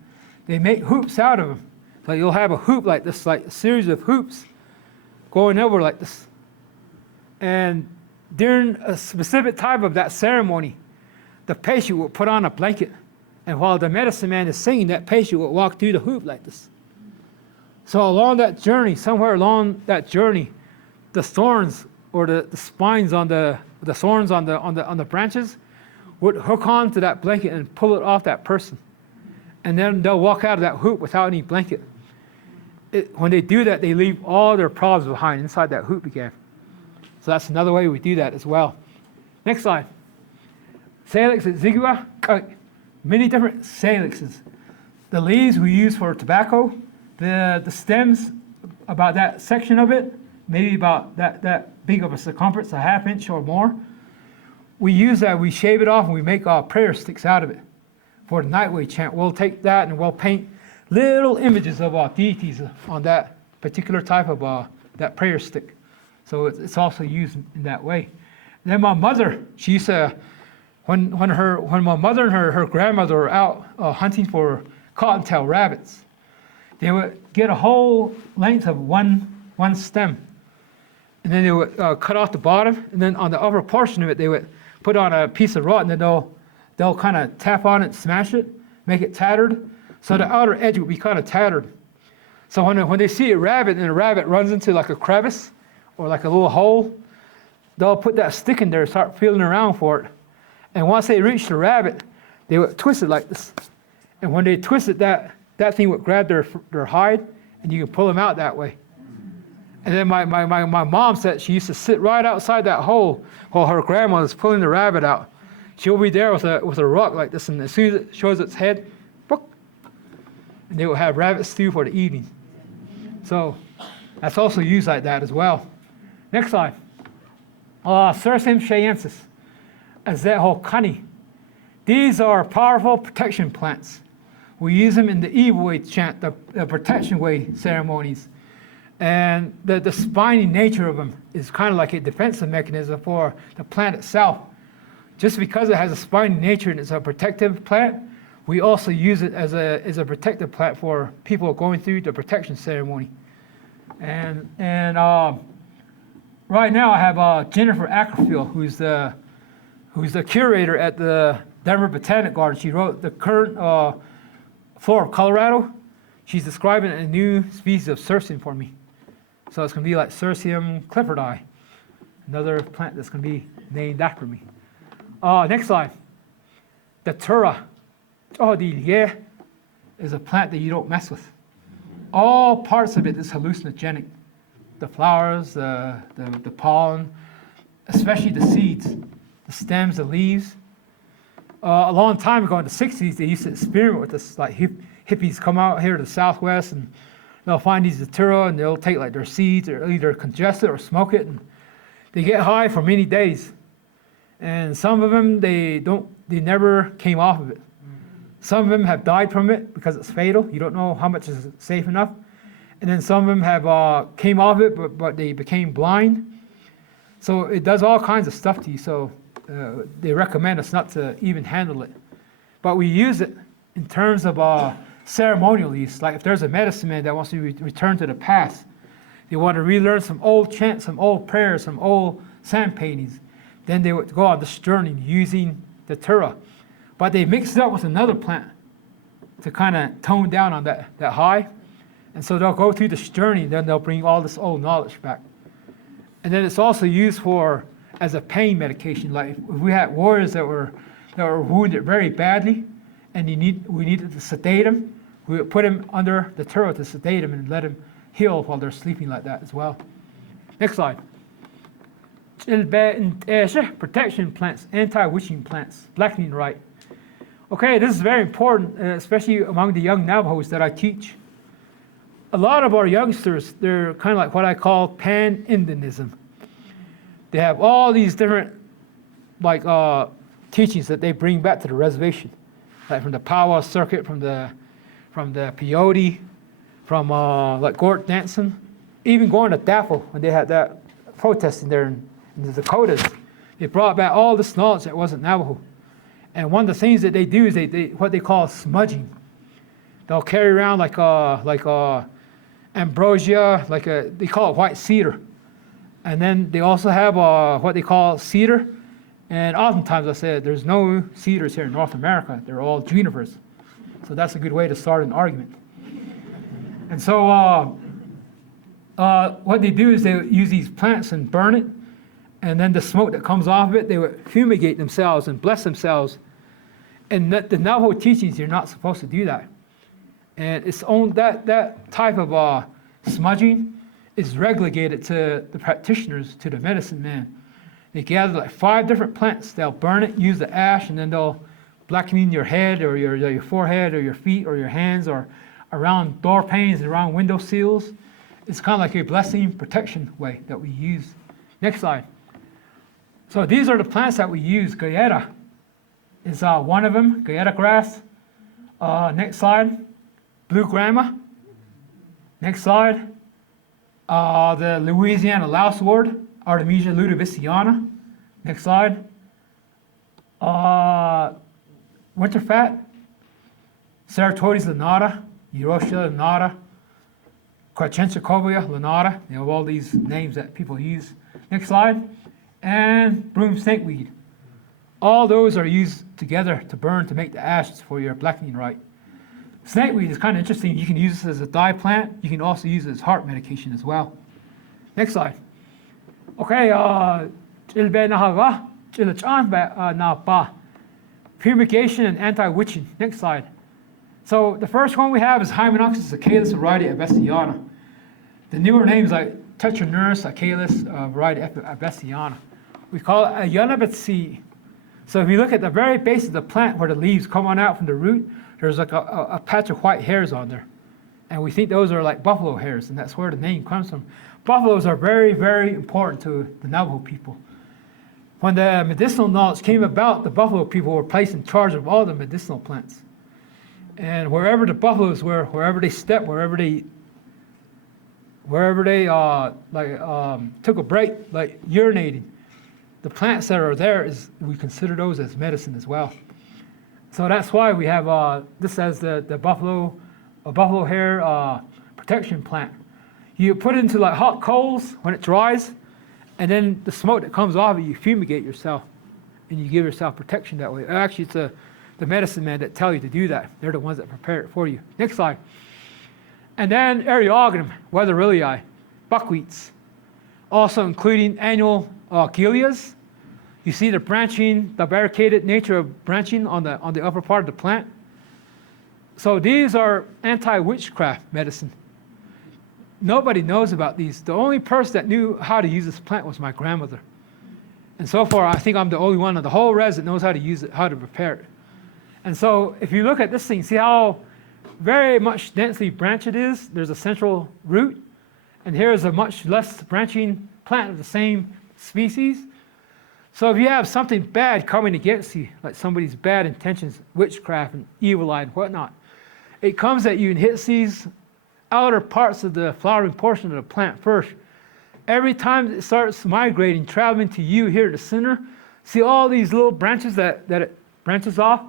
They make hoops out of them. So you'll have a hoop like this, like a series of hoops going over like this. And during a specific type of that ceremony, the patient will put on a blanket. And while the medicine man is singing, that patient will walk through the hoop like this. So along that journey, somewhere along that journey, the thorns or the spines on the thorns on the branches would hook on to that blanket and pull it off that person. And then they'll walk out of that hoop without any blanket. When they do that, they leave all their problems behind inside that hoop again. So that's another way we do that as well. Next slide. Salix at Zigua. Many different salixes. The leaves we use for tobacco. The stems, about that section of it, maybe about that big of a circumference, a half inch or more. We use that, we shave it off, and we make prayer sticks out of it for the nightway chant. We'll take that and we'll paint little images of deities on that particular type of that prayer stick. So it's also used in that way. And then my mother, she used to, when my mother and her grandmother were out hunting for cottontail rabbits, they would get a whole length of one stem, and then they would cut off the bottom, and then on the upper portion of it, they would put on a piece of rock, and then they'll kind of tap on it, smash it, make it tattered, so the outer edge would be kind of tattered. So when they see a rabbit and the rabbit runs into like a crevice or like a little hole, they'll put that stick in there and start feeling around for it. And once they reach the rabbit, they would twist it like this. And when they twist it, that thing would grab their hide, and you can pull them out that way. And then my mom said she used to sit right outside that hole while her grandma was pulling the rabbit out. She'll be there with a rock like this, and as soon as it shows its head, book, and they will have rabbit stew for the evening. So that's also used like that as well. Next slide. Cercium cheyensis, Azehokani. These are powerful protection plants. We use them in the evil way chant, the protection way ceremonies. And the spiny nature of them is kind of like a defensive mechanism for the plant itself. Just because it has a spiny nature and it's a protective plant, we also use it as a protective plant for people going through the protection ceremony. And right now I have Jennifer Ackerfield, who's the curator at the Denver Botanic Garden. She wrote the current flora of Colorado. She's describing a new species of cercium for me. So it's going to be like Cercium cliffordi, another plant that's going to be named after me. Next slide. Datura. The is a plant that you don't mess with. All parts of it is hallucinogenic. The flowers, the pollen, especially the seeds, the stems, the leaves. A long time ago in the 60s, they used to experiment with this. Like hippies come out here to the Southwest and they'll find these datura and they'll take like their seeds or either ingest it or smoke it, and they get high for many days. And some of them they never came off of it. Some of them have died from it because it's fatal. You don't know how much is safe enough. And then some of them have came off it, but they became blind. So it does all kinds of stuff to you. So they recommend us not to even handle it. But we use it in terms of ceremonial use. Like if there's a medicine man that wants to return to the past, they want to relearn some old chants, some old prayers, some old sand paintings, then they would go on this journey using the datura. But they mix it up with another plant to kind of tone down on that high. And so they'll go through this journey, then they'll bring all this old knowledge back. And then it's also used as a pain medication. Like if we had warriors that were wounded very badly, and we needed to sedate them, we would put them under the datura to sedate them and let them heal while they're sleeping like that as well. Next slide. Protection plants, anti-witching plants, blackening right. Okay, this is very important, especially among the young Navajos that I teach. A lot of our youngsters, they're kind of like what I call pan-Indianism. They have all these different teachings that they bring back to the reservation, like from the powwow circuit, from the peyote, from like Gort dancing. even going to Daffo, when they had that protesting there in the Dakotas, they brought back all this knowledge that wasn't Navajo. And one of the things that they do is they what they call smudging. They'll carry around like ambrosia, they call it white cedar. And then they also have what they call cedar. And oftentimes I said there's no cedars here in North America. They're all junipers. So that's a good way to start an argument. And so what they do is they use these plants and burn it. And then the smoke that comes off of it, they would fumigate themselves and bless themselves. And the Navajo teachings, you're not supposed to do that. And it's on that type of smudging is relegated to the practitioners, to the medicine man. They gather like 5 different plants. They'll burn it, use the ash, and then they'll blacken your head or your forehead or your feet or your hands or around door panes, around window sills. It's kind of like a blessing protection way that we use. Next slide. So these are the plants that we use. Galleta is one of them, galleta grass. Next slide. Blue grama. Next slide. The Louisiana lousewort, Artemisia ludoviciana. Next slide. Winter fat, Ceratodes lanata, Eurosia lanata, Quachenchicovia lanata. You know, all these names that people use. Next slide. And broom snakeweed. All those are used together to burn to make the ashes for your blackening rite. Snakeweed is kind of interesting. You can use this as a dye plant. You can also use it as heart medication as well. Next slide. Okay, fumigation and anti-witching. Next slide. So the first one we have is Hymenopsis acalis variety abessiana. The newer names like Tetranurus acalis variety abessiana. We call it a Yanabetsi. So if you look at the very base of the plant where the leaves come on out from the root, there's like a patch of white hairs on there. And we think those are like buffalo hairs, and that's where the name comes from. Buffaloes are very, very important to the Navajo people. When the medicinal knowledge came about, the buffalo people were placed in charge of all the medicinal plants. And wherever the buffaloes were, wherever they stepped, wherever they took a break, like urinating, the plants that are there, we consider those as medicine as well. So that's why we have this as the buffalo hair protection plant. You put it into like hot coals when it dries, and then the smoke that comes off it, you fumigate yourself, and you give yourself protection that way. Actually, it's the medicine man that tell you to do that. They're the ones that prepare it for you. Next slide. And then Eriogonum, weatherillii, buckwheats, also including annual gilias. You see the branching, the variegated nature of branching on the upper part of the plant. So these are anti-witchcraft medicine. Nobody knows about these. The only person that knew how to use this plant was my grandmother. And so far, I think I'm the only one of the whole res that knows how to use it, how to prepare it. And so if you look at this thing, see how very much densely branched it is? There's a central root. And here is a much less branching plant of the same species. So if you have something bad coming against you, like somebody's bad intentions, witchcraft and evil eye and whatnot, it comes at you and hits these outer parts of the flowering portion of the plant first. Every time it starts migrating, traveling to you here at the center, see all these little branches that it branches off?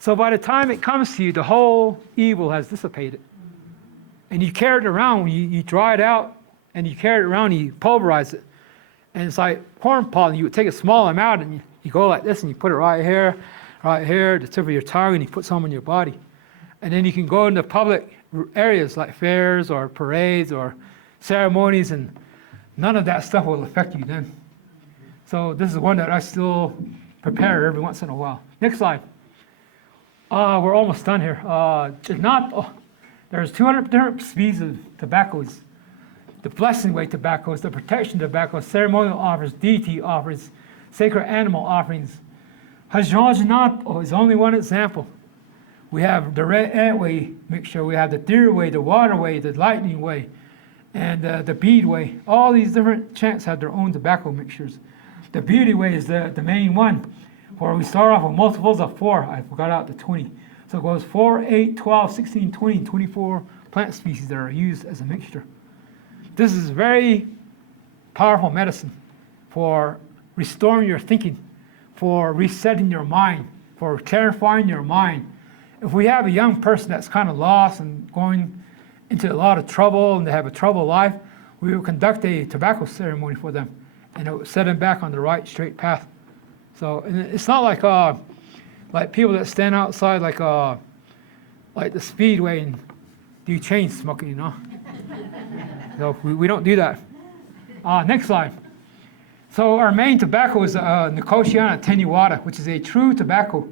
So by the time it comes to you, the whole evil has dissipated. And you carry it around, you dry it out, and you carry it around, and you pulverize it. And it's like corn pollen. You would take a small amount, and you go like this, and you put it right here, the tip of your tongue, and you put some on your body. And then you can go into public areas like fairs or parades or ceremonies, and none of that stuff will affect you then. So this is one that I still prepare every once in a while. Next slide. We're almost done here. There's 200 different species of tobaccos. The blessing way tobaccos, the protection tobaccos, ceremonial offerings, deity offerings, sacred animal offerings. Hajjanat is only one example. We have the red ant way mixture, we have the deer way, the water way, the lightning way, and the bead way. All these different chants have their own tobacco mixtures. The beauty way is the main one, where we start off with multiples of 4. I forgot out the 20. So it goes 4, 8, 12, 16, 20, 24 plant species that are used as a mixture. This is very powerful medicine for restoring your thinking, for resetting your mind, for clarifying your mind. If we have a young person that's kind of lost and going into a lot of trouble and they have a troubled life, we will conduct a tobacco ceremony for them, and it will set them back on the right, straight path. So, and it's not like people that stand outside like the Speedway and do chain smoking, you know. So we don't do that. Next slide. So our main tobacco is Nicotiana attenuata, which is a true tobacco.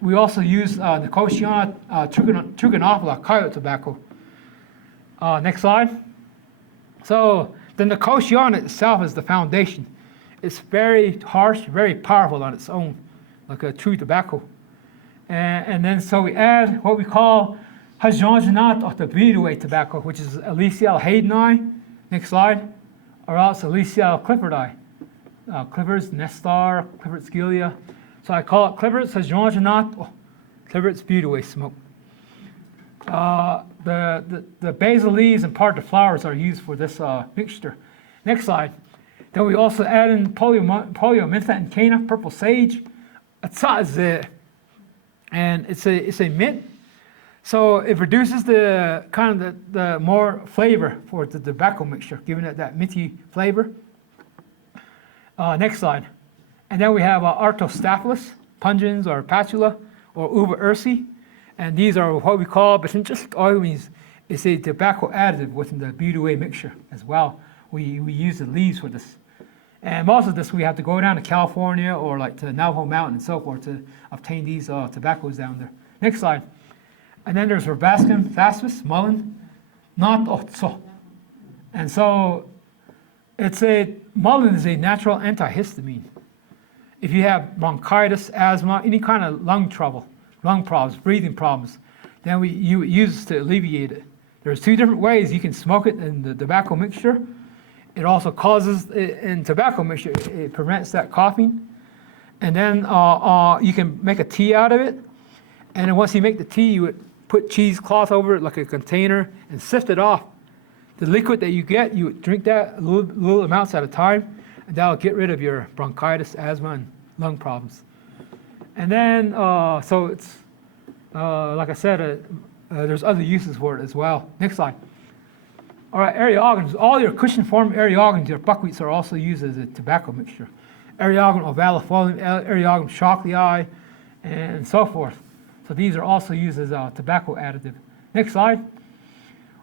We also use Nicotiana trigonophylla coyote tobacco. Next slide. So the Nicotiana itself is the foundation. It's very harsh, very powerful on its own, like a true tobacco. And then so we add what we call hydrogenate of the Breedaway tobacco, which is Elysia haydeni. Next slide. Or else Elysia cliffordi. Clifford's Nestar, Clifford's Gilia. So I call it Clifford's hydrogenate, Clifford's Breedaway smoke. The basal leaves and part of the flowers are used for this mixture. Next slide. Then we also add in Polyomintha and Cana, purple sage. And it's a mint. So it reduces the kind of the more flavor for the tobacco mixture, giving it that minty flavor. Next slide. And then we have Artostaphylos, pungens or patula, or uva ursi. And these are what we call, but just oil means it's a tobacco additive within the Breedaway mixture as well. We use the leaves for this. And most of this we have to go down to California or like to Navajo Mountain and so forth to obtain these tobaccos down there. Next slide. And then there's Verbascum faspis, mullen, not otso. And so mullen is a natural antihistamine. If you have bronchitis, asthma, any kind of lung trouble, lung problems, breathing problems, then you use this to alleviate it. There's two different ways you can smoke it in the tobacco mixture. It also causes, in tobacco mixture, it prevents that coughing. And then you can make a tea out of it. And then once you make the tea, you would put cheesecloth over it like a container and sift it off. The liquid that you get, you would drink that little amounts at a time, and that'll get rid of your bronchitis, asthma, and lung problems. And then, so it's, like I said, there's other uses for it as well. Next slide. All right, areogonums. All your cushion form areogonums, your buckwheats are also used as a tobacco mixture. Areogonum ovalifolium, areogonum shockley, and so forth. So these are also used as a tobacco additive. Next slide.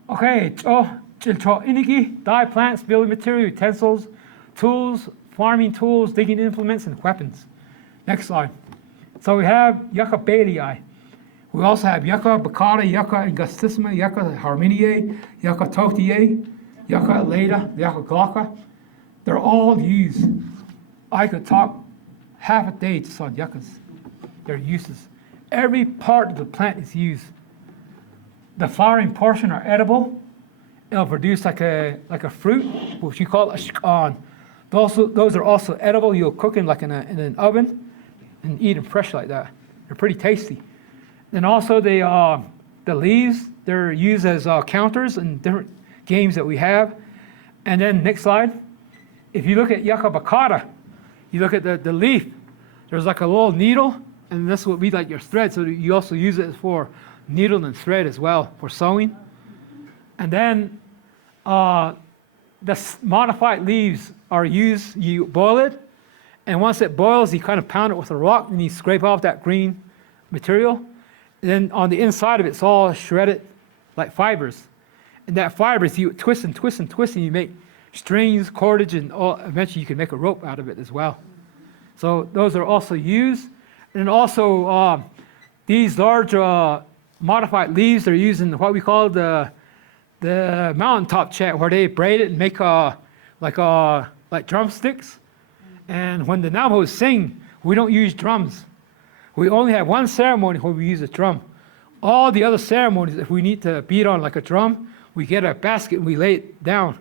Okay, inigi, dye plants, building material, utensils, tools, farming tools, digging implements, and weapons. Next slide. So we have yucca bailii. We also have yucca baccata, yucca angustissima, yucca harmoniae, yucca totiae, yucca leda, yucca glauca. They're all used. I could talk half a day just on yuccas, their uses. Every part of the plant is used. The flowering portion are edible. It'll produce like a fruit, which you call a shkan. Those are also edible. You'll cook them like in an oven and eat them fresh like that. They're pretty tasty. Then also the leaves, they're used as counters in different games that we have. And then next slide. If you look at yucca baccata, you look at the leaf, there's like a little needle, and this will be like your thread. So you also use it for needle and thread as well for sewing. And then the modified leaves are used, you boil it, and once it boils, you kind of pound it with a rock, and you scrape off that green material. And then on the inside of it, it's all shredded like fibers. And that fibers, you twist and twist and twist, and you make strings, cordage, and eventually you can make a rope out of it as well. So those are also used. And also these large modified leaves, they're used in what we call the mountaintop chant, where they braid it and make like drumsticks. And when the Navajos sing, we don't use drums. We only have one ceremony where we use a drum. All the other ceremonies, if we need to beat on like a drum, we get a basket and we lay it down.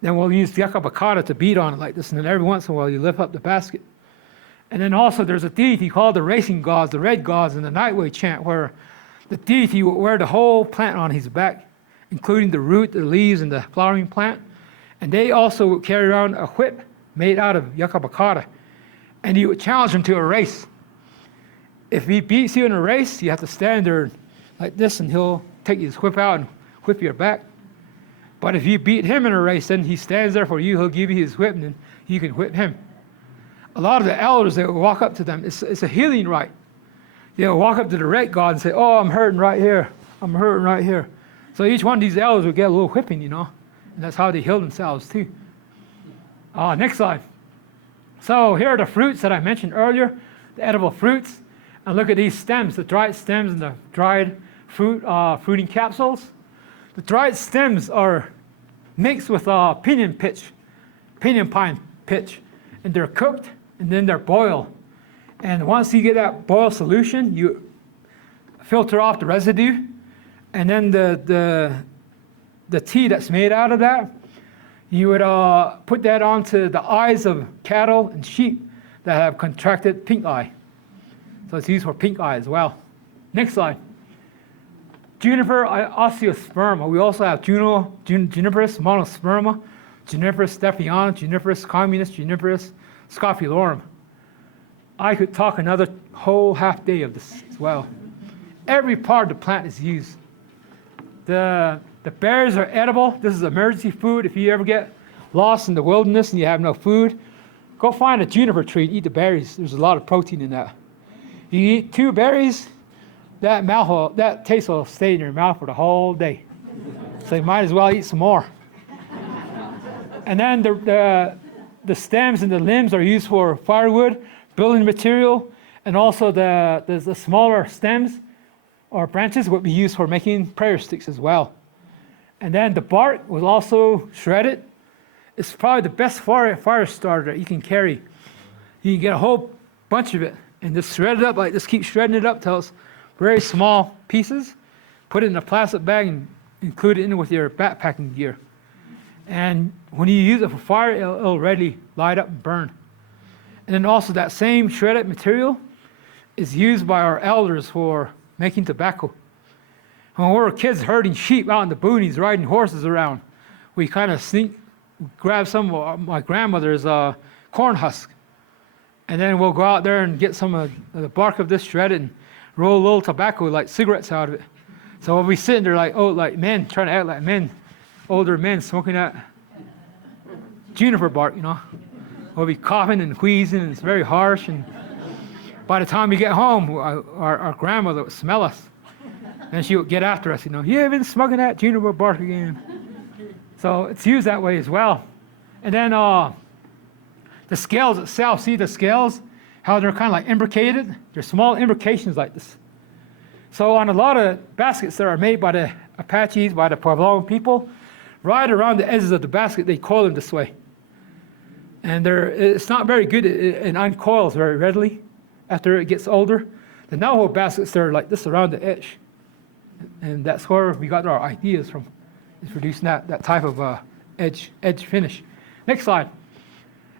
Then we'll use the yucca baccata to beat on it like this, and then every once in a while you lift up the basket. And then also there's a deity called the racing gods, the red gods, in the Nightway chant, where the deity will wear the whole plant on his back, including the root, the leaves, and the flowering plant. And they also would carry around a whip made out of yucca bacara. And he would challenge him to a race. If he beats you in a race, you have to stand there like this, and he'll take his whip out and whip your back. But if you beat him in a race, then he stands there for you. He'll give you his whip, and then you can whip him. A lot of the elders, they would walk up to them. It's a healing rite. They'll walk up to the red god and say, "Oh, I'm hurting right here. I'm hurting right here." So each one of these elders would get a little whipping, and that's how they heal themselves too. Next slide. So here are the fruits that I mentioned earlier, the edible fruits. And look at these stems, the dried stems and the dried fruiting capsules. The dried stems are mixed with pinyon pine pitch, and they're cooked and then they're boiled. And once you get that boiled solution, you filter off the residue, and then the tea that's made out of that, you would put that onto the eyes of cattle and sheep that have contracted pink eye. So it's used for pink eye as well. Next slide. Juniper osteosperma. We also have Juniperus monosperma, Juniperus stephanus, Juniperus communis, Juniperus scopularum. I could talk another whole half day of this as well. Every part of the plant is used. The berries are edible. This is emergency food. If you ever get lost in the wilderness and you have no food, go find a juniper tree and eat the berries. There's a lot of protein in that. You eat 2 berries, that taste will stay in your mouth for the whole day. So you might as well eat some more. And then the stems and the limbs are used for firewood, building material, and also the smaller stems or branches would be used for making prayer sticks as well. And then the bark was also shredded. It's probably the best fire starter that you can carry. You can get a whole bunch of it and just shred it up, like just keep shredding it up till it's very small pieces. Put it in a plastic bag and include it in with your backpacking gear. And when you use it for fire, it'll readily light up and burn. And then also that same shredded material is used by our elders for making tobacco. When we were kids herding sheep out in the boonies, riding horses around, we kind of grab some of my grandmother's corn husk, and then we'll go out there and get some of the bark of this shredded and roll a little tobacco like cigarettes out of it. So we'll be sitting there like men, trying to act like men, older men smoking that juniper bark, We'll be coughing and wheezing, and it's very harsh. And by the time we get home, our grandmother would smell us, and she would get after us, You have been smoking that juniper bark again. So it's used that way as well. And then the scales itself, see the scales, how they're kind of like imbricated? They're small imbrications like this. So on a lot of baskets that are made by the Apaches, by the Puebloan people, right around the edges of the basket, they coil them this way. And it's not very good. It uncoils very readily after it gets older. The Navajo baskets, they're like this around the edge. And that's where we got our ideas from, is producing that type of edge finish. Next slide.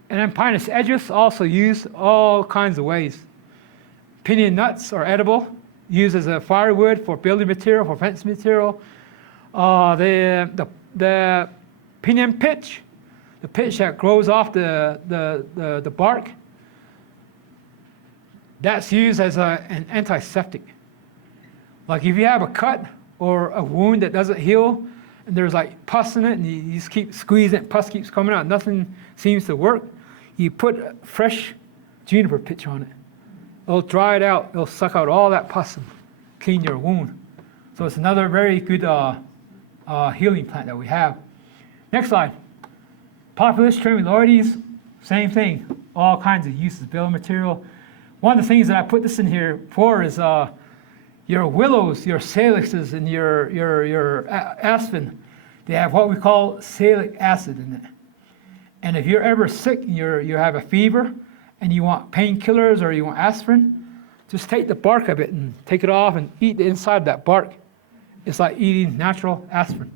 And then pinus edges also used all kinds of ways. Pinyon nuts are edible, used as a firewood for building material, for fence material. The pinyon pitch, the pitch that grows off the bark, that's used as an antiseptic. Like if you have a cut or a wound that doesn't heal, and there's like pus in it, and you just keep squeezing it, pus keeps coming out, nothing seems to work, you put fresh juniper pitch on it. It'll dry it out, it'll suck out all that pus and clean your wound. So it's another very good healing plant that we have. Next slide. Populus tremuloides, same thing, all kinds of uses, building material. One of the things that I put this in here for is your willows, your salixes, and your aspen. They have what we call salic acid in it. And if you're ever sick and you have a fever and you want painkillers or you want aspirin, just take the bark of it and take it off and eat the inside of that bark. It's like eating natural aspirin.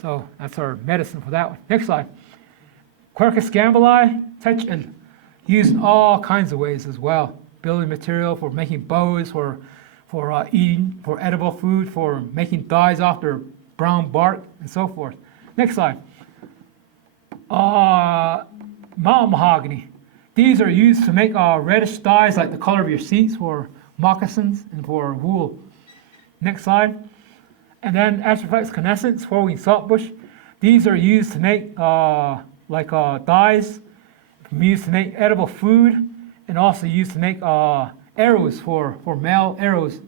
So that's our medicine for that one. Next slide. Quercus gambili, tetchin, used in all kinds of ways as well. Building material, for making bows, for eating, for edible food, for making dyes off their brown bark, and so forth. Next slide. Mountain mahogany. These are used to make reddish dyes like the color of your seats for moccasins and for wool. Next slide. And then Astroflex canescens, four-winged saltbush. These are used to make dyes, used to make edible food, and also used to make arrows for male arrows,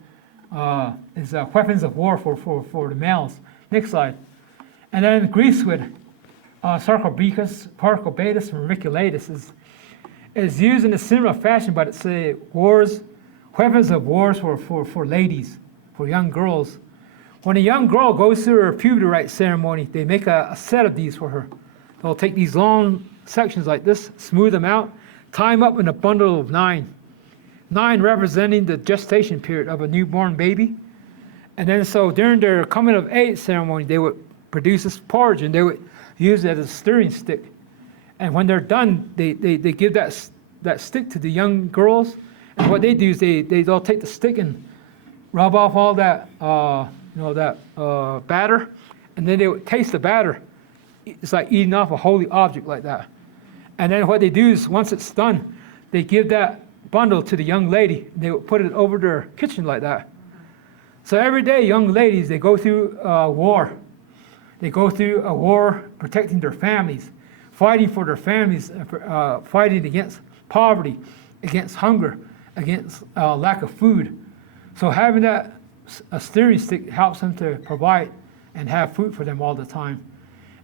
as weapons of war for the males. Next slide. And then greasewood, Sarcobecus parcobatus vermiculatus is used in a similar fashion, but it's weapons of wars for ladies, for young girls. When a young girl goes through her puberty rite ceremony, they make a set of these for her. They'll take these long sections like this, smooth them out, tie them up in a bundle of 9. 9 representing the gestation period of a newborn baby. And then so during their coming of age ceremony, they would produce this porridge and they would use it as a stirring stick. And when they're done, they give that stick to the young girls. And what they do is they'll take the stick and rub off all that batter, and then they would taste the batter. It's like eating off a holy object like that. And then what they do is once it's done, they give that bundle to the young lady. They would put it over their kitchen like that. So every day, young ladies, they go through war. They go through a war protecting their families, fighting for their families, fighting against poverty, against hunger, against lack of food. So having a stirring stick helps them to provide and have food for them all the time.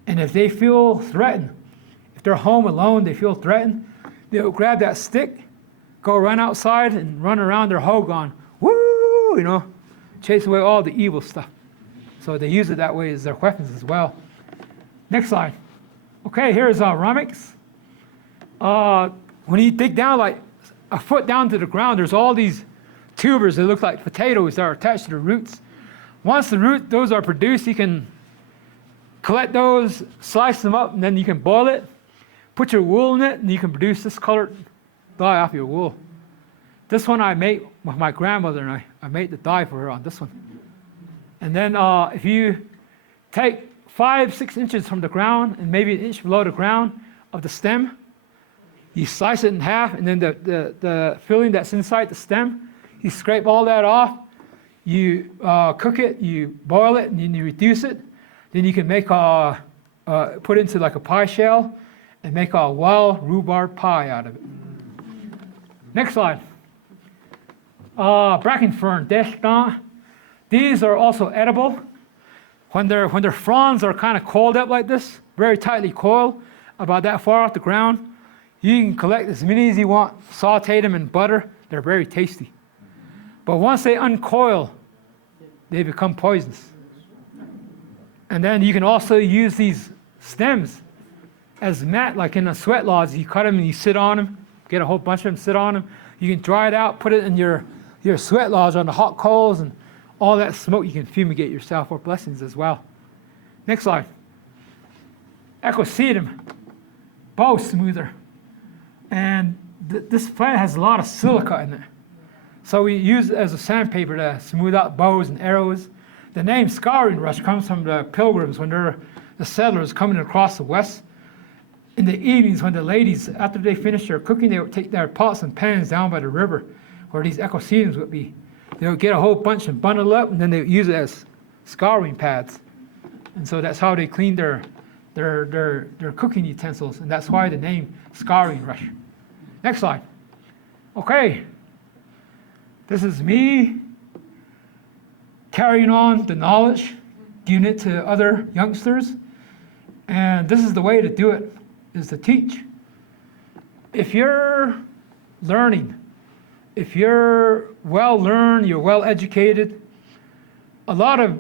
And if they feel threatened, if they're home alone, they feel threatened, they'll grab that stick, go run outside and run around their hogan, woo, chase away all the evil stuff. So they use it that way as their weapons as well. Next slide. Okay, here's Rummix. When you dig down like a foot down to the ground, there's all these tubers that look like potatoes that are attached to the roots. Once those are produced, you can collect those, slice them up, and then you can boil it, put your wool in it, and you can produce this colored dye off your wool. This one I made with my grandmother, and I made the dye for her on this one. And then if you take 5-6 inches from the ground and maybe an inch below the ground of the stem, you slice it in half, and then the filling that's inside the stem, you scrape all that off, you cook it, you boil it, and then you reduce it. Then you can make put it into like a pie shell and make a wild rhubarb pie out of it. Next slide. Bracken fern, destin. These are also edible. When their fronds are kind of coiled up like this, very tightly coiled, about that far off the ground, you can collect as many as you want, saute them in butter. They're very tasty. But once they uncoil, they become poisonous. And then you can also use these stems as mat, like in a sweat lodge. You cut them and you sit on them, get a whole bunch of them, sit on them. You can dry it out, put it in your sweat lodge on the hot coals, and all that smoke you can fumigate yourself for blessings as well. Next slide. Equisetum, bow smoother. And this plant has a lot of silica in it. So we use it as a sandpaper to smooth out bows and arrows. The name scouring rush comes from the pilgrims when they're the settlers coming across the west. In the evenings when the ladies, after they finished their cooking, they would take their pots and pans down by the river where these equisetums would be. They would get a whole bunch and bundle up, and then they would use it as scouring pads. And so that's how they clean their cooking utensils, and that's why the name scouring rush. Next slide. Okay. This is me carrying on the knowledge, giving it to other youngsters. And this is the way to do it, is to teach. If you're learning, if you're well learned, you're well educated, a lot of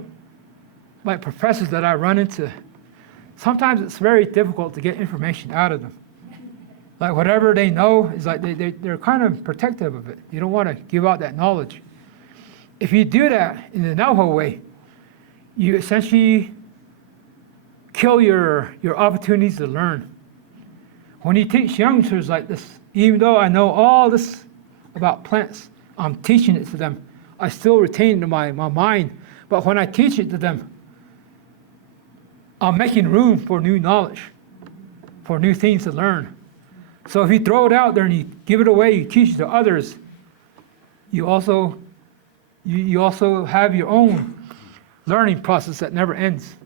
my professors that I run into, sometimes it's very difficult to get information out of them. Like whatever they know is like they're kind of protective of it. You don't want to give out that knowledge. If you do that in the Navajo way, you essentially kill your opportunities to learn. When you teach youngsters like this, even though I know all this about plants, I'm teaching it to them. I still retain it in my mind. But when I teach it to them, making room for new knowledge, for new things to learn. So if you throw it out there and you give it away, you teach it to others, you also have your own learning process that never ends.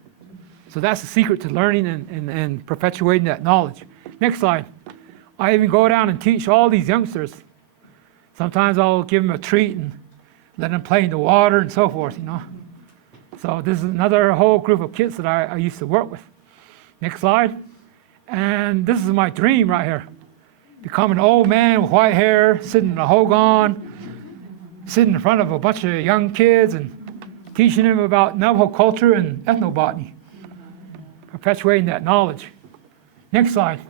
So that's the secret to learning and perpetuating that knowledge. Next slide. I even go down and teach all these youngsters. Sometimes I'll give them a treat and let them play in the water and so forth, So this is another whole group of kids that I used to work with. Next slide. And this is my dream right here. Become an old man with white hair, sitting in a hogan, sitting in front of a bunch of young kids and teaching them about Navajo culture and ethnobotany, perpetuating that knowledge. Next slide.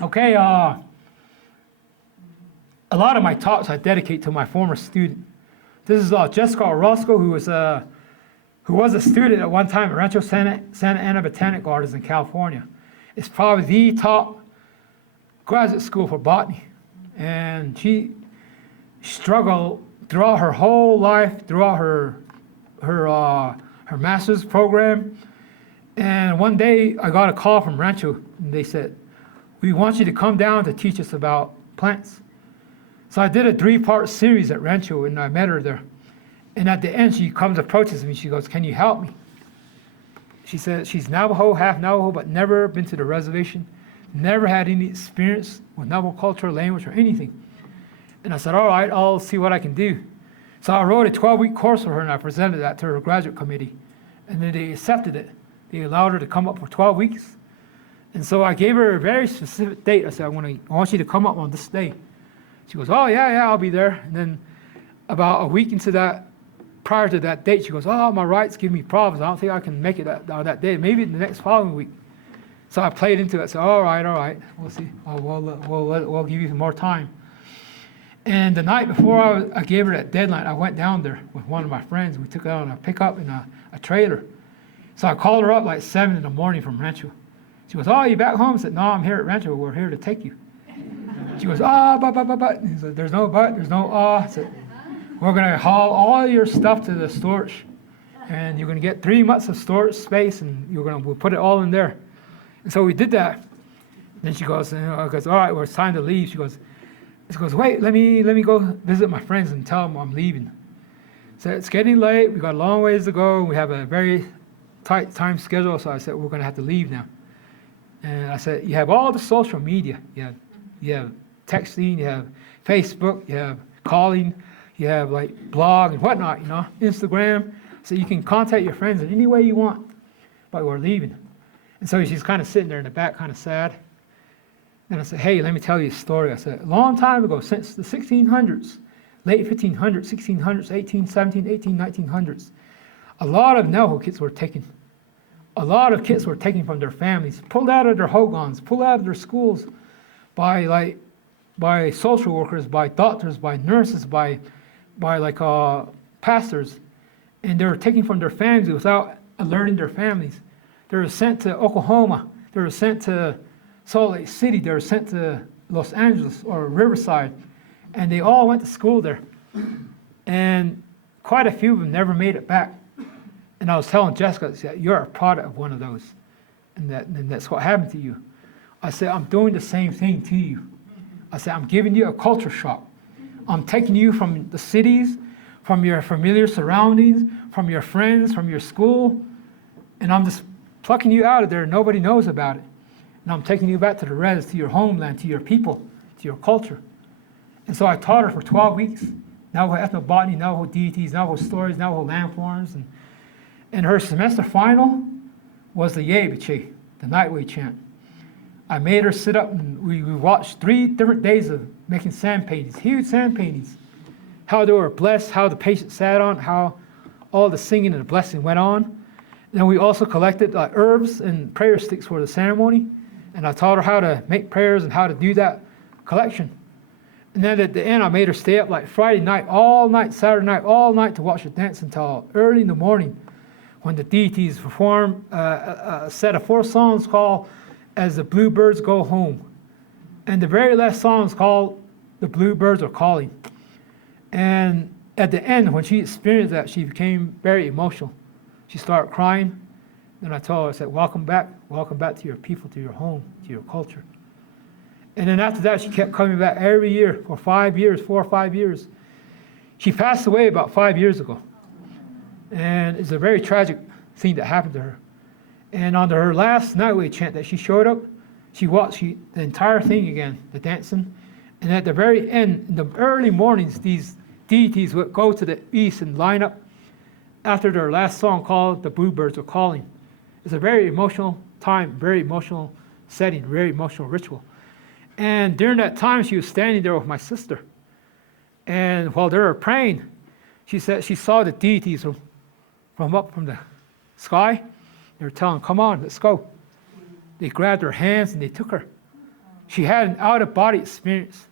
Okay, a lot of my talks I dedicate to my former student. This is Jessica Orozco, who was a student at one time at Rancho Santa Ana Botanic Gardens in California. It's probably the top graduate school for botany. And she struggled throughout her whole life, throughout her master's program. And one day I got a call from Rancho, and they said, "We want you to come down to teach us about plants." So I did a 3-part series at Rancho, and I met her there. And at the end, she comes approaches me. She goes, "Can you help me?" She said she's Navajo, half Navajo, but never been to the reservation, never had any experience with Navajo culture, language, or anything. And I said, "All right, I'll see what I can do." So I wrote a 12-week course for her, and I presented that to her graduate committee. And then they accepted it. They allowed her to come up for 12 weeks. And so I gave her a very specific date. I said, I want you to come up on this day. She goes, "Oh, yeah, I'll be there." And then about a week into that, prior to that date, she goes, "Oh, my rights give me problems. I don't think I can make it that day. Maybe the next following week." So I played into it. I said, all right, we'll see. We'll give you some more time. And the night before I gave her that deadline, I went down there with one of my friends. We took her on a pickup in a trailer. So I called her up like 7 in the morning from Rancho. She goes, "Oh, you back home?" I said, "No, I'm here at Rancho. We're here to take you." She goes, but. He said, "There's no but, there's no I said, "We're going to haul all your stuff to the storage, and you're going to get 3 months of storage space, and we'll put it all in there." And so we did that. Then she goes, "All right, well, it's time to leave." She goes, "Wait, let me go visit my friends and tell them I'm leaving." So it's getting late. We got a long ways to go. We have a very tight time schedule. So I said, "We're going to have to leave now." And I said, "You have all the social media. You have texting, you have Facebook, you have calling, you have like blog and whatnot, Instagram. So you can contact your friends in any way you want, but we're leaving." And so she's kind of sitting there in the back, kind of sad. And I said, "Hey, let me tell you a story." I said, "A long time ago, since the 1600s, late 1500s, 1600s, 1817, 1900s, a lot of Navajo kids were taken. A lot of kids were taken from their families, pulled out of their hogans, pulled out of their schools by social workers, by doctors, by nurses, by pastors, and they were taken from their families without alerting their families. They were sent to Oklahoma. They were sent to Salt Lake City. They were sent to Los Angeles or Riverside, and they all went to school there. And quite a few of them never made it back. And I was telling Jessica, I said, "You're a product of one of those, and that's what happened to you." I said, "I'm doing the same thing to you." I said, "I'm giving you a culture shock. I'm taking you from the cities, from your familiar surroundings, from your friends, from your school, and I'm just plucking you out of there. Nobody knows about it. And I'm taking you back to the res, to your homeland, to your people, to your culture." And so I taught her for 12 weeks, Navajo ethnobotany, Navajo deities, Navajo stories, Navajo landforms. And her semester final was the Yebiche, the Nightway chant. I made her sit up, and we watched 3 different days of making sand paintings, huge sand paintings, how they were blessed, how the patient sat on, how all the singing and the blessing went on. And then we also collected herbs and prayer sticks for the ceremony, and I taught her how to make prayers and how to do that collection. And then at the end, I made her stay up like Friday night, all night, Saturday night, all night to watch her dance until early in the morning when the deities perform a set of 4 songs called "As the Bluebirds Go Home." And the very last song is called "The Bluebirds Are Calling." And at the end, when she experienced that, she became very emotional. She started crying. Then I told her, I said, welcome back to your people, to your home, to your culture. And then after that, she kept coming back every year for 5 years, 4 or 5 years. She passed away about 5 years ago. And it's a very tragic thing that happened to her. And on her last nightly chant that she showed up, she watched the entire thing again, the dancing. And at the very end, in the early mornings, these deities would go to the east and line up after their last song called The Bluebirds Are Calling. It's a very emotional time, very emotional setting, very emotional ritual. And during that time, she was standing there with my sister. And while they were praying, she said she saw the deities from up from the sky. They were telling, come on, let's go. They grabbed her hands and they took her. She had an out-of-body experience.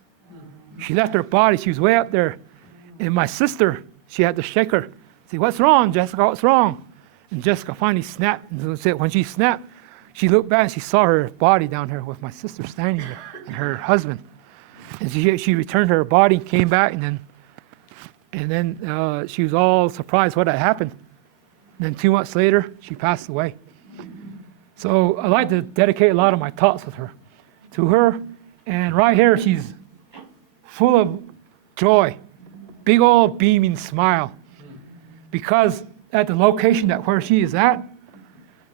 She left her body. She was way up there. And my sister, she had to shake her. Say, what's wrong, Jessica? What's wrong? And Jessica finally snapped. And when she snapped, she looked back and she saw her body down here with my sister standing there and her husband. And she returned her body, came back, and then she was all surprised what had happened. And then 2 months later, she passed away. So I like to dedicate a lot of my thoughts to her. And right here, she's full of joy, big old beaming smile. Because at the location where she is at,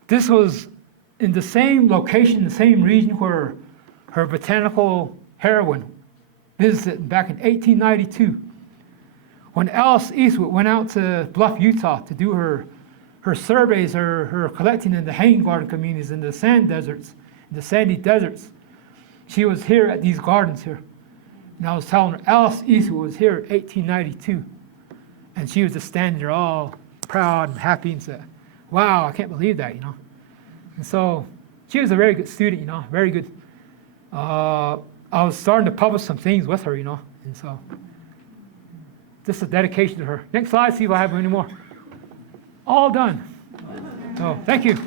this was in the same location, the same region where her botanical heroine visited back in 1892. When Alice Eastwood went out to Bluff, Utah to do her surveys, her collecting in the hanging garden communities, in the sand deserts, in the sandy deserts, she was here at these gardens here. And I was telling her, Alice Eastwood was here in 1892. And she was just standing there all proud and happy and said, wow, I can't believe that, And so she was a very good student, very good. I was starting to publish some things with her, and so just a dedication to her. Next slide, see if I have any more. All done. So thank you.